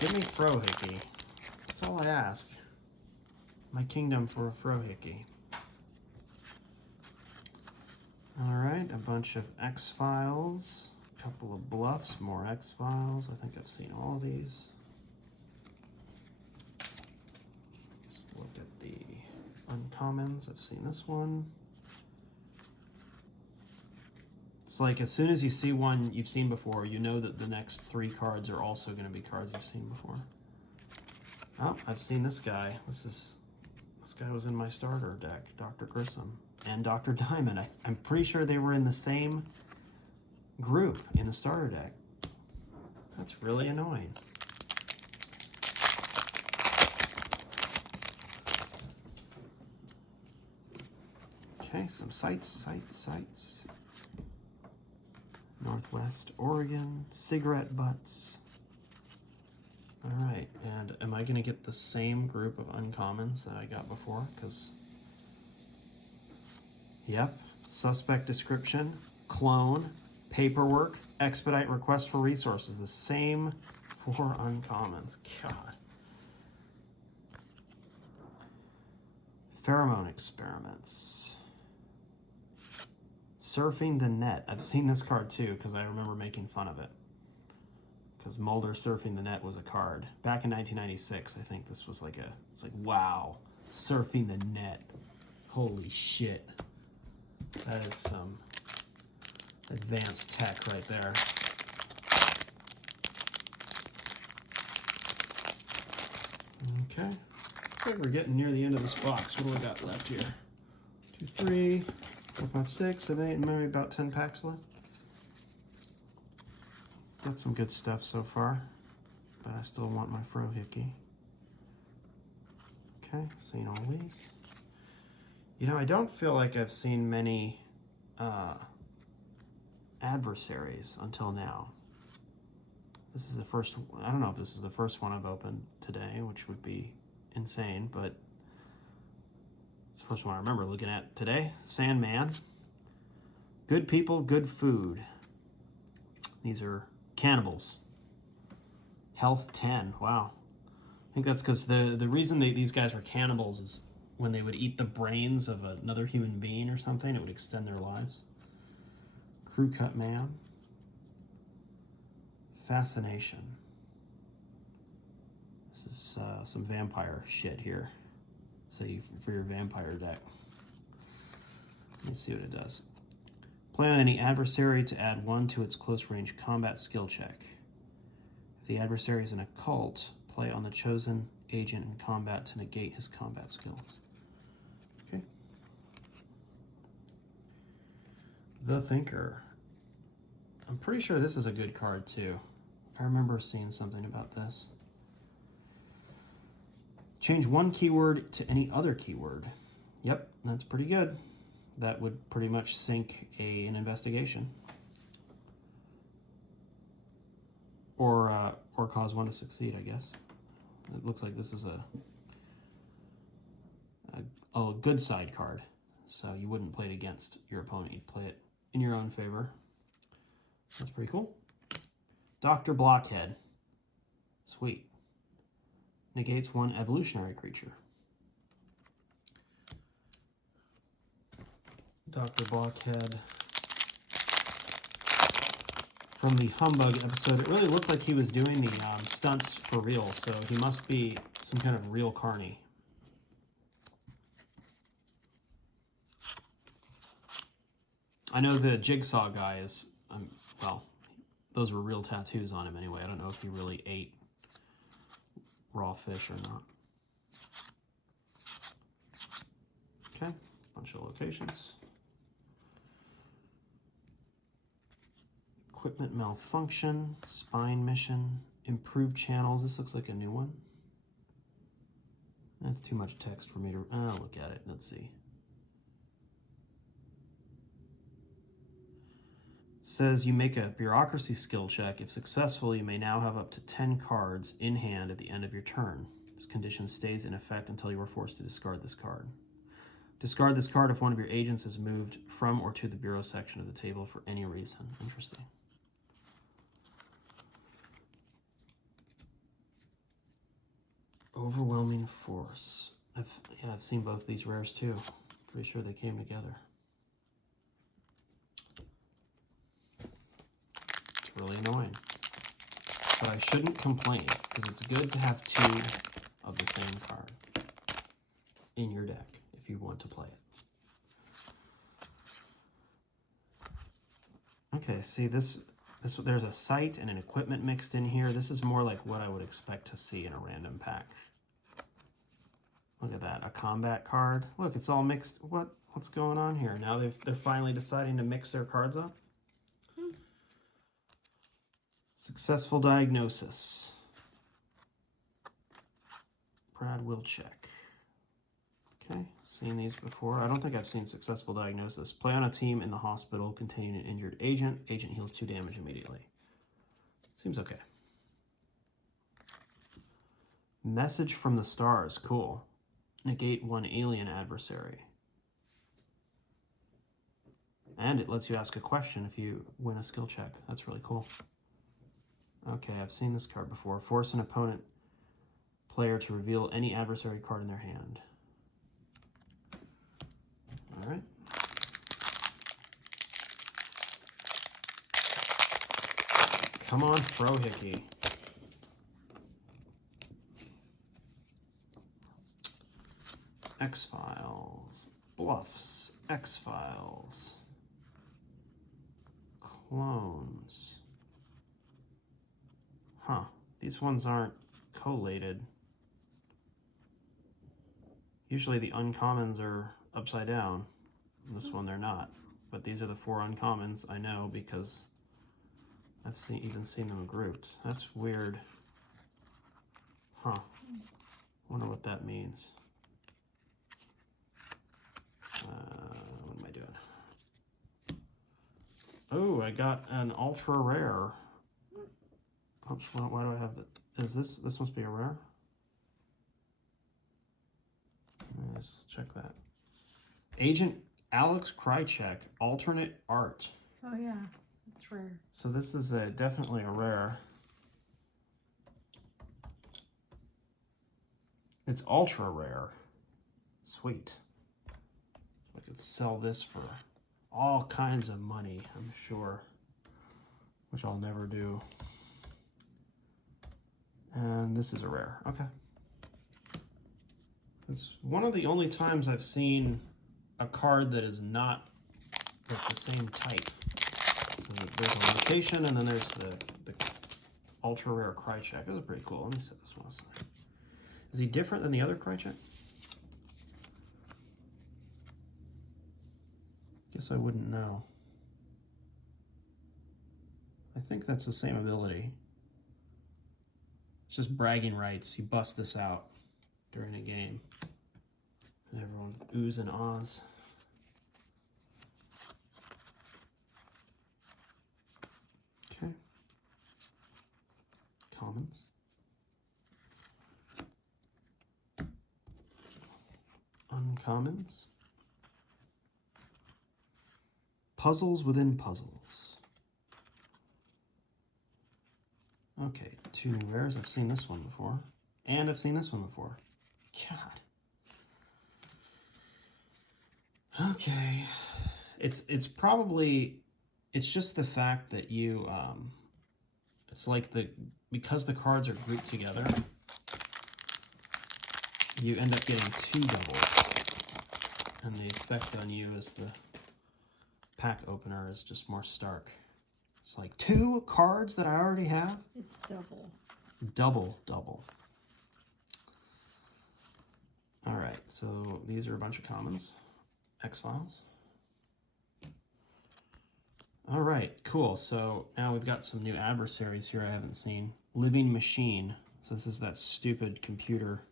Give me Frohickey. That's all I ask. My kingdom for a Frohickey. All right, a bunch of X-Files. A couple of bluffs, more X-Files. I think I've seen all of these. Let's look at the uncommons. I've seen this one. It's like as soon as you see one you've seen before, you know that the next three cards are also going to be cards you've seen before. Oh, I've seen this guy. This guy was in my starter deck, Dr. Grissom and Dr. Diamond. I'm pretty sure they were in the same group in the starter deck. That's really annoying. Okay, some sites. Northwest Oregon, cigarette butts. All right, and am I gonna get the same group of uncommons that I got before? Because, yep, suspect description, clone, paperwork, expedite request for resources. The same four uncommons. God. Pheromone experiments. Surfing the net. I've seen this card too because I remember making fun of it. Because Mulder Surfing the Net was a card. Back in 1996, I think this was like it's like, wow, surfing the net. Holy shit. That is some advanced tech right there. Okay. Looks like we're getting near the end of this box. What do we got left here? 2, 3, 4, 5, 6, 7, 8, maybe about 10 packs left. Got some good stuff so far, but I still want my Frohickey. Okay, seen all these. You know, I don't feel like I've seen many adversaries until now. This is the first, I don't know if this is the first one I've opened today, which would be insane, but it's the first one I remember looking at today. Sandman. Good people, good food. These are cannibals. Health 10. Wow. I think that's because the reason these guys were cannibals is when they would eat the brains of another human being or something, it would extend their lives. Crew Cut Man. Fascination. This is some vampire shit here. Say for your vampire deck. Let me see what it does. Play on any adversary to add 1 to its close range combat skill check. If the adversary is an occult, play on the chosen agent in combat to negate his combat skills. Okay. The Thinker. I'm pretty sure this is a good card too. I remember seeing something about this. Change one keyword to any other keyword. Yep, that's pretty good. That would pretty much sink an investigation. Or cause one to succeed, I guess. It looks like this is a good side card. So you wouldn't play it against your opponent. You'd play it in your own favor. That's pretty cool. Dr. Blockhead. Sweet. Negates one evolutionary creature. Dr. Blockhead. From the Humbug episode, it really looked like he was doing the stunts for real, so he must be some kind of real carny. I know the Jigsaw guy is, well, those were real tattoos on him anyway. I don't know if he really ate raw fish or not. Okay, bunch of locations. Equipment malfunction, spine mission, improved channels. This looks like a new one. That's too much text for me to look at it. Let's see. Says you make a bureaucracy skill check. If successful, you may now have up to 10 cards in hand at the end of your turn. This condition stays in effect until you are forced to discard this card. Discard this card if one of your agents is moved from or to the bureau section of the table for any reason. Interesting. Overwhelming Force. I've seen both these rares too. Pretty sure they came together. It's really annoying. But I shouldn't complain, because it's good to have two of the same card in your deck if you want to play it. Okay, see this there's a site and an equipment mixed in here. This is more like what I would expect to see in a random pack. Look at that, a combat card. Look, it's all mixed. What's going on here? Now they're finally deciding to mix their cards up. Successful Diagnosis. Brad Wilczek. Okay, seen these before. I don't think I've seen Successful Diagnosis. Play on a team in the hospital containing an injured agent. Agent heals 2 damage immediately. Seems okay. Message from the Stars. Cool. Negate 1 alien adversary. And it lets you ask a question if you win a skill check. That's really cool. Okay, I've seen this card before. Force an opponent player to reveal any adversary card in their hand. All right. Come on, Frohickey. X-Files. Bluffs. X-Files. Clones. Huh. These ones aren't collated. Usually the uncommons are upside down. This one they're not. But these are the 4 uncommons I know because I've even seen them grouped. That's weird. Huh. Wonder what that means. What am I doing? Oh, I got an ultra rare. Oops, why do I have that? Is this must be a rare? Let's check that. Agent Alex Krychek, alternate art. Oh yeah, it's rare. So this is definitely a rare. It's ultra rare. Sweet. I could sell this for all kinds of money, I'm sure. Which I'll never do. And this is a rare. Okay. It's one of the only times I've seen a card that is not like the same type. So there's a location, and then there's the ultra rare Krychek. This is pretty cool. Let me set this one aside. Is he different than the other Krychek? Guess I wouldn't know. I think that's the same ability. It's just bragging rights. He busts this out during a game. And everyone oohs and ahs. Okay. Commons. Uncommons. Puzzles within puzzles. Okay, 2 new rares. I've seen this one before. And I've seen this one before. God. Okay. It's probably, it's just the fact that you, it's like because the cards are grouped together, you end up getting 2 doubles. And the effect on you as the pack opener is just more stark. It's like 2 cards that I already have? It's double. Double. All right, so these are a bunch of commons. X-Files. All right, cool. So now we've got some new adversaries here I haven't seen. Living Machine. So this is that stupid computer.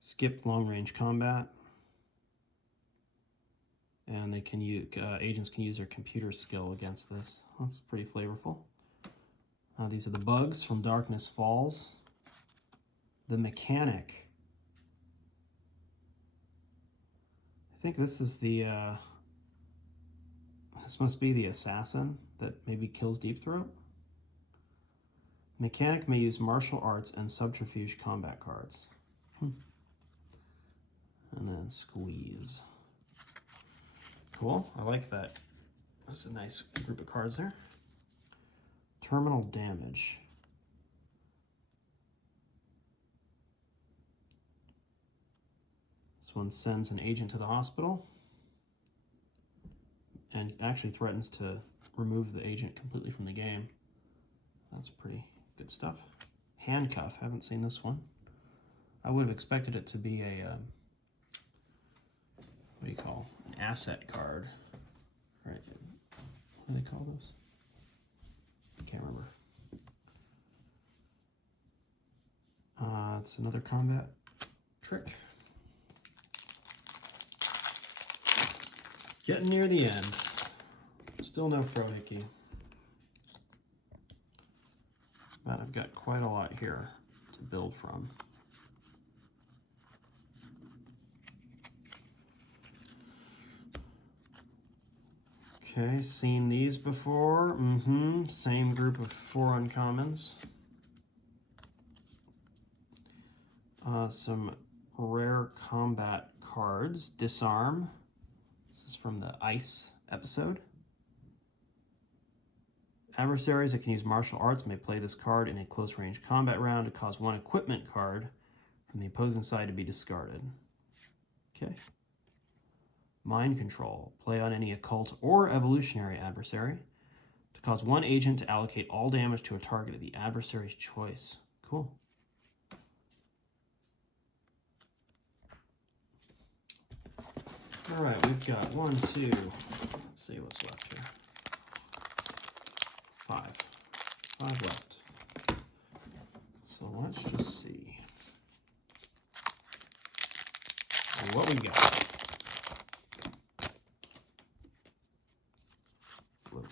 Skip long-range combat. And they can use, agents can use their computer skill against this. That's pretty flavorful. These are the bugs from Darkness Falls. The Mechanic. I think this is the, this must be the assassin that maybe kills Deep Throat. Mechanic may use martial arts and subterfuge combat cards. And then Squeeze. Cool, I like that. That's a nice group of cards there. Terminal Damage. This one sends an agent to the hospital and actually threatens to remove the agent completely from the game. That's pretty good stuff. Handcuff, haven't seen this one. I would have expected it to be a, what do you call, an asset card. Right, what do they call those? I can't remember. It's another combat trick. Getting near the end. Still no Frohickey. But I've got quite a lot here to build from. Okay, seen these before. Same group of 4 uncommons. Some rare combat cards. Disarm. This is from the Ice episode. Adversaries that can use martial arts may play this card in a close range combat round to cause 1 equipment card from the opposing side to be discarded. Okay. Mind Control. Play on any occult or evolutionary adversary to cause 1 agent to allocate all damage to a target of the adversary's choice. Cool. All right, we've got 1, 2, let's see what's left here. 5 left. So let's just see what we got.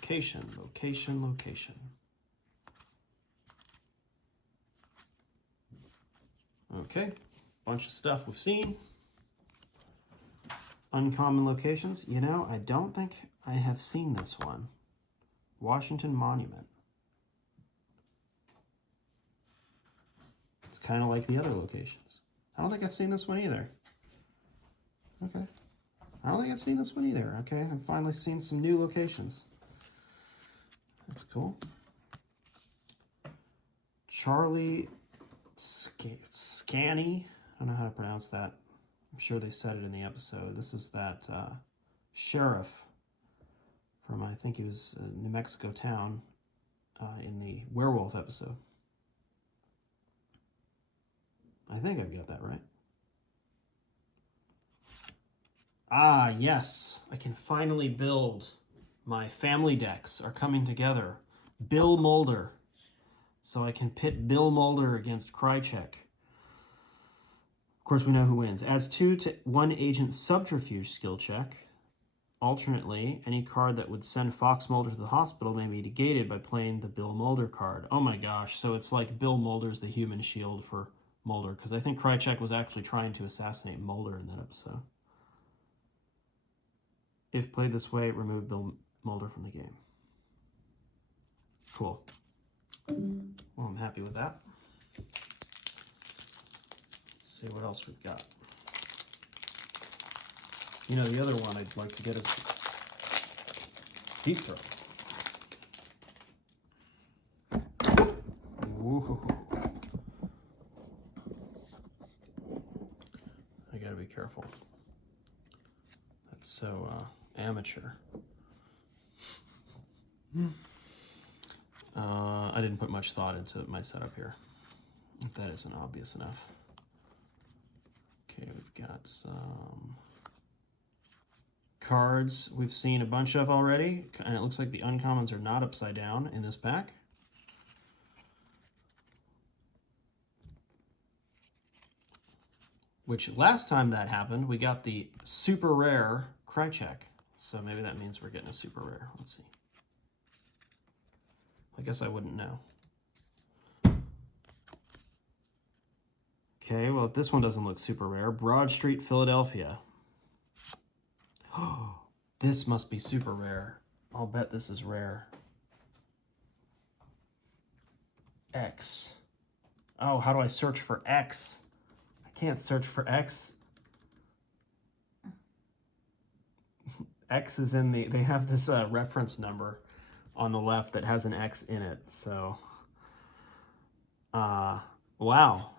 Location. Okay, bunch of stuff we've seen. Uncommon locations. You know, I don't think I have seen this one. Washington Monument. It's kind of like the other locations. I don't think I've seen this one either. Okay. I don't think I've seen this one either. Okay, I've finally seen some new locations. That's cool. Charlie Scanny. I don't know how to pronounce that. I'm sure they said it in the episode. This is that sheriff from, I think he was a New Mexico town. in the werewolf episode. I think I've got that right. Ah, yes. I can finally build. My family decks are coming together. Bill Mulder. So I can pit Bill Mulder against Krychek. Of course, we know who wins. Adds 2 to 1 agent subterfuge skill check. Alternately, any card that would send Fox Mulder to the hospital may be negated by playing the Bill Mulder card. Oh my gosh, so it's like Bill Mulder's the human shield for Mulder, because I think Krychek was actually trying to assassinate Mulder in that episode. If played this way, remove Bill Mulder from the game. Cool. Well, I'm happy with that. Let's see what else we've got. You know, the other one I'd like to get is Deep Throat. Ooh. I gotta be careful. That's so amateur. I didn't put much thought into my setup here, if that isn't obvious enough. Okay, we've got some cards we've seen a bunch of already, and it looks like the uncommons are not upside down in this pack. Which last time that happened, we got the super rare Krychek. So maybe that means we're getting a super rare. Let's see. I guess I wouldn't know. Okay, well, this one doesn't look super rare. Broad Street, Philadelphia. Oh, this must be super rare. I'll bet this is rare. X. Oh, how do I search for X? I can't search for X. X is in the, they have this reference number on the left that has an X in it. So, wow.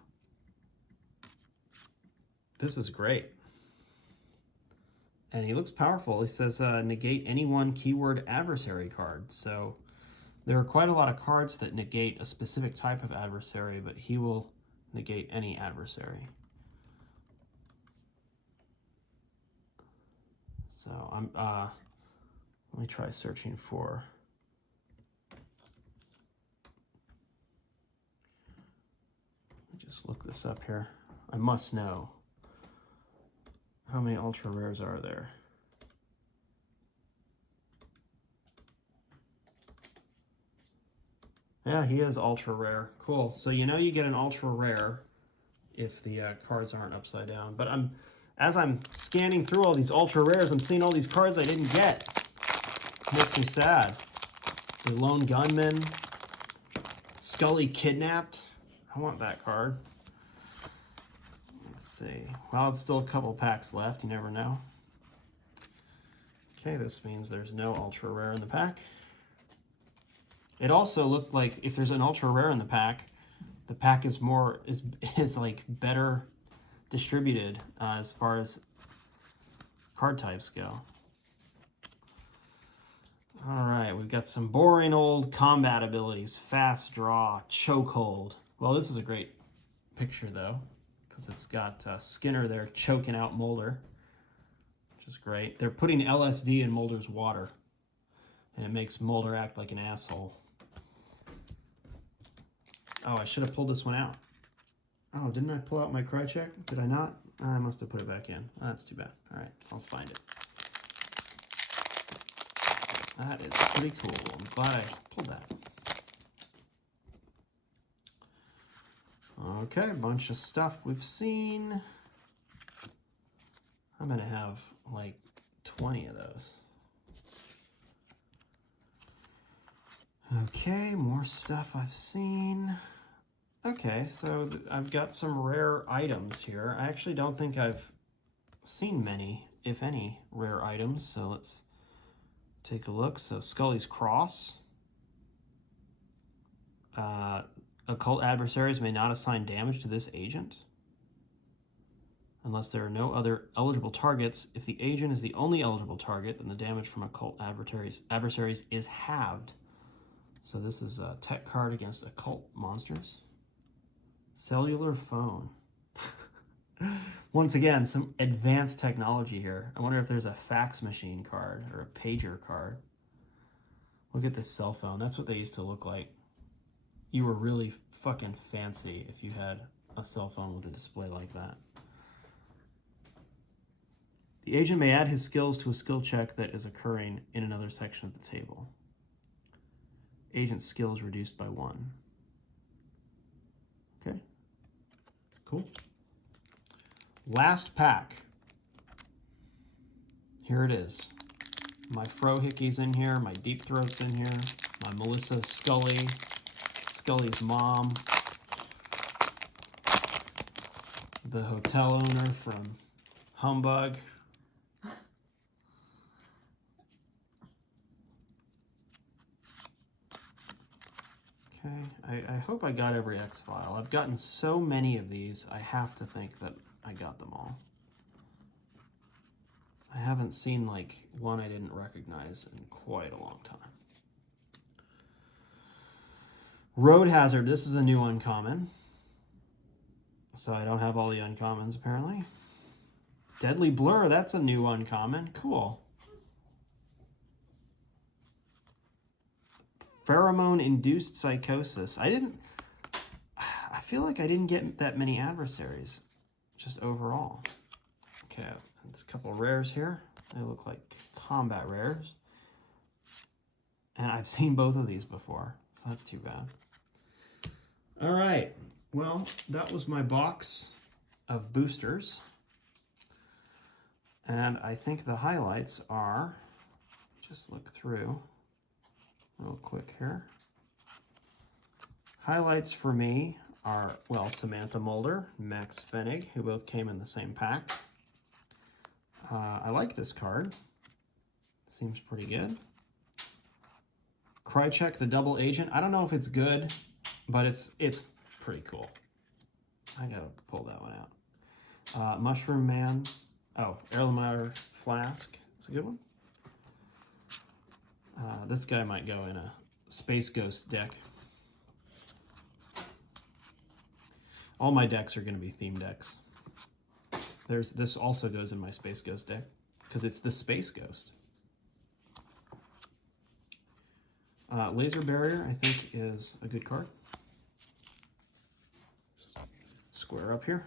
This is great. And he looks powerful. He says negate any one keyword adversary card. So there are quite a lot of cards that negate a specific type of adversary, but he will negate any adversary. So I'm let me try searching for let me just look this up here. I must know. How many ultra rares are there? Yeah, he is ultra rare. Cool. So you know you get an ultra rare if the cards aren't upside down. But as I'm scanning through all these ultra rares, I'm seeing all these cards I didn't get. It makes me sad. The Lone Gunman, Scully Kidnapped. I want that card. Let's see. Well, it's still a couple packs left. You never know. Okay, this means there's no ultra rare in the pack. It also looked like if there's an ultra rare in the pack is more is like better distributed as far as card types go. All right, we've got some boring old combat abilities. Fast draw, chokehold. Well, this is a great picture though, because it's got Skinner there choking out Mulder, which is great. They're putting LSD in Mulder's water, and it makes Mulder act like an asshole. Oh, I should have pulled this one out. Oh, didn't I pull out my Krychek? Did I not? I must have put it back in. Oh, that's too bad. All right, I'll find it. That is pretty cool. I'm glad I pulled that. Okay, a bunch of stuff we've seen. I'm going to have like 20 of those. Okay, more stuff I've seen. Okay, so I've got some rare items here. I actually don't think I've seen many, if any, rare items. So let's take a look. So Scully's Cross. Occult adversaries may not assign damage to this agent unless there are no other eligible targets. If the agent is the only eligible target, then the damage from occult adversaries is halved. So this is a tech card against occult monsters. Cellular phone. Once again, some advanced technology here. I wonder if there's a fax machine card or a pager card. Look at this cell phone. That's what they used to look like. You were really fucking fancy if you had a cell phone with a display like that. The agent may add his skills to a skill check that is occurring in another section of the table. Agent's skills reduced by 1. Okay, cool. Last pack. Here it is. My Frohickeys in here, my Deep Throat's in here, my Melissa Scully, Scully's mom, the hotel owner from Humbug. Okay, I hope I got every X-File. I've gotten so many of these, I have to think that I got them all. I haven't seen like one I didn't recognize in quite a long time. Road Hazard, this is a new uncommon. So I don't have all the uncommons apparently. Deadly Blur, that's a new uncommon. Cool. Pheromone-induced psychosis. I feel like I didn't get that many adversaries, just overall. Okay, it's a couple of rares here. They look like combat rares. And I've seen both of these before, so that's too bad. All right, well, that was my box of boosters. And I think the highlights are, just look through real quick here. Highlights for me are, well, Samantha Mulder, Max Fennig, who both came in the same pack. I like this card. Seems pretty good. Krychek, the double agent. I don't know if it's good, but it's pretty cool. I gotta pull that one out. Mushroom Man. Oh, Erlenmeyer Flask. That's a good one. This guy might go in a Space Ghost deck. All my decks are going to be theme decks. This also goes in my Space Ghost deck because it's the Space Ghost. Laser Barrier, I think, is a good card. Square up here.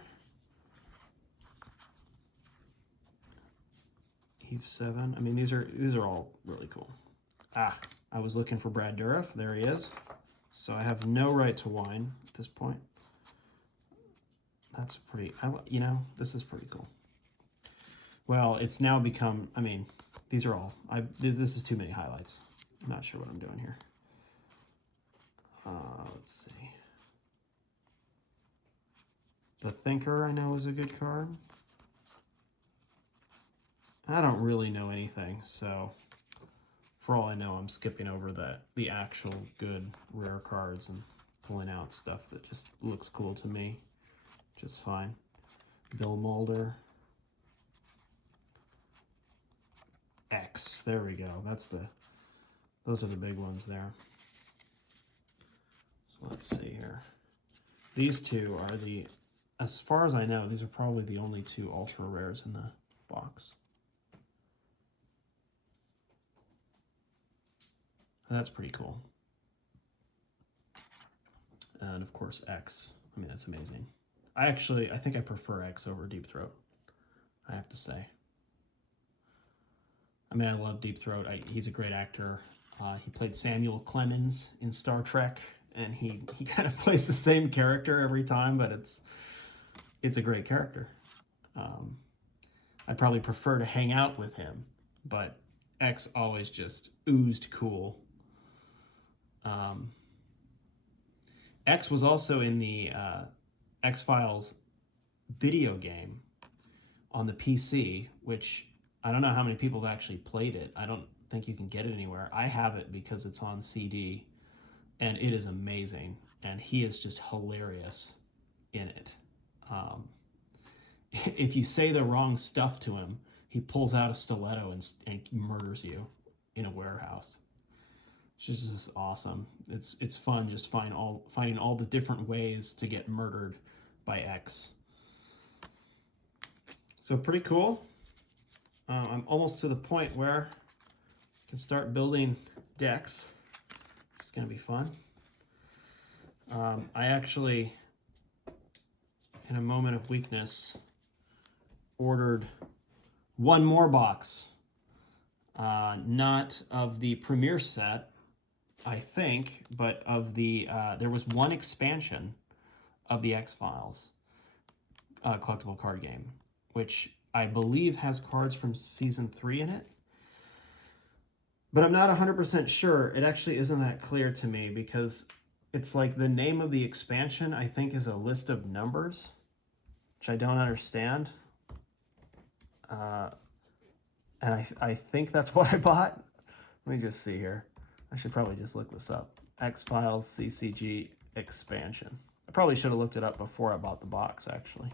Eve 7. I mean, these are all really cool. I was looking for Brad Dourif. There he is. So I have no right to whine at this point. That's pretty, you know, this is pretty cool. Well, it's now become, I mean, these are all, this is too many highlights. I'm not sure what I'm doing here. Let's see. The Thinker, I know, is a good card. I don't really know anything, so for all I know, I'm skipping over the actual good rare cards and pulling out stuff that just looks cool to me, which is fine. Bill Mulder. X, there we go. Those are the big ones there. So let's see here. These two are as far as I know, these are probably the only two ultra rares in the box. That's pretty cool. And of course, X. I mean, that's amazing. I think I prefer X over Deep Throat, I have to say. I mean, I love Deep Throat. He's a great actor. He played Samuel Clemens in Star Trek, and he kind of plays the same character every time, but it's a great character. I'd probably prefer to hang out with him, but X always just oozed cool. X was also in the X-Files video game on the PC, which I don't know how many people have actually played it. I don't think you can get it anywhere. I have it because it's on CD, and it is amazing, and he is just hilarious in it. If you say the wrong stuff to him, he pulls out a stiletto and murders you in a warehouse. It's just awesome. It's fun just finding all the different ways to get murdered by X. So pretty cool. I'm almost to the point where I can start building decks. It's gonna be fun. I actually, in a moment of weakness, ordered one more box. Not of the premiere set, I think, but of the, there was one expansion of the X-Files collectible card game, which I believe has cards from season 3 in it. But I'm not 100% sure. It actually isn't that clear to me because it's like the name of the expansion, I think, is a list of numbers, which I don't understand. And I think that's what I bought. Let me just see here. I should probably just look this up. X-Files CCG expansion. I probably should have looked it up before I bought the box, actually.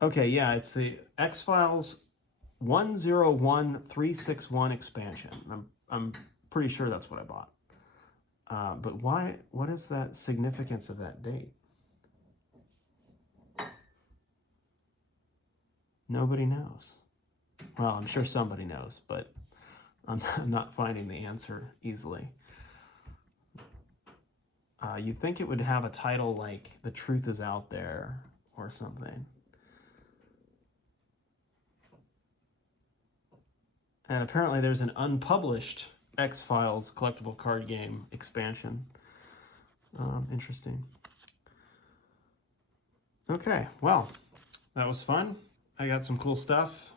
Okay, yeah, it's the X-Files 101361 expansion. I'm pretty sure that's what I bought. But why? What is that significance of that date? Nobody knows. Well, I'm sure somebody knows, but I'm not finding the answer easily. You'd think it would have a title like "The Truth Is Out There" or something. And apparently there's an unpublished X-Files collectible card game expansion. Interesting. Okay, well, that was fun. I got some cool stuff,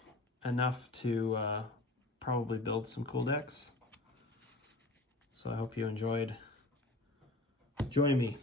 enough to probably build some cool decks. So I hope you enjoyed joining me.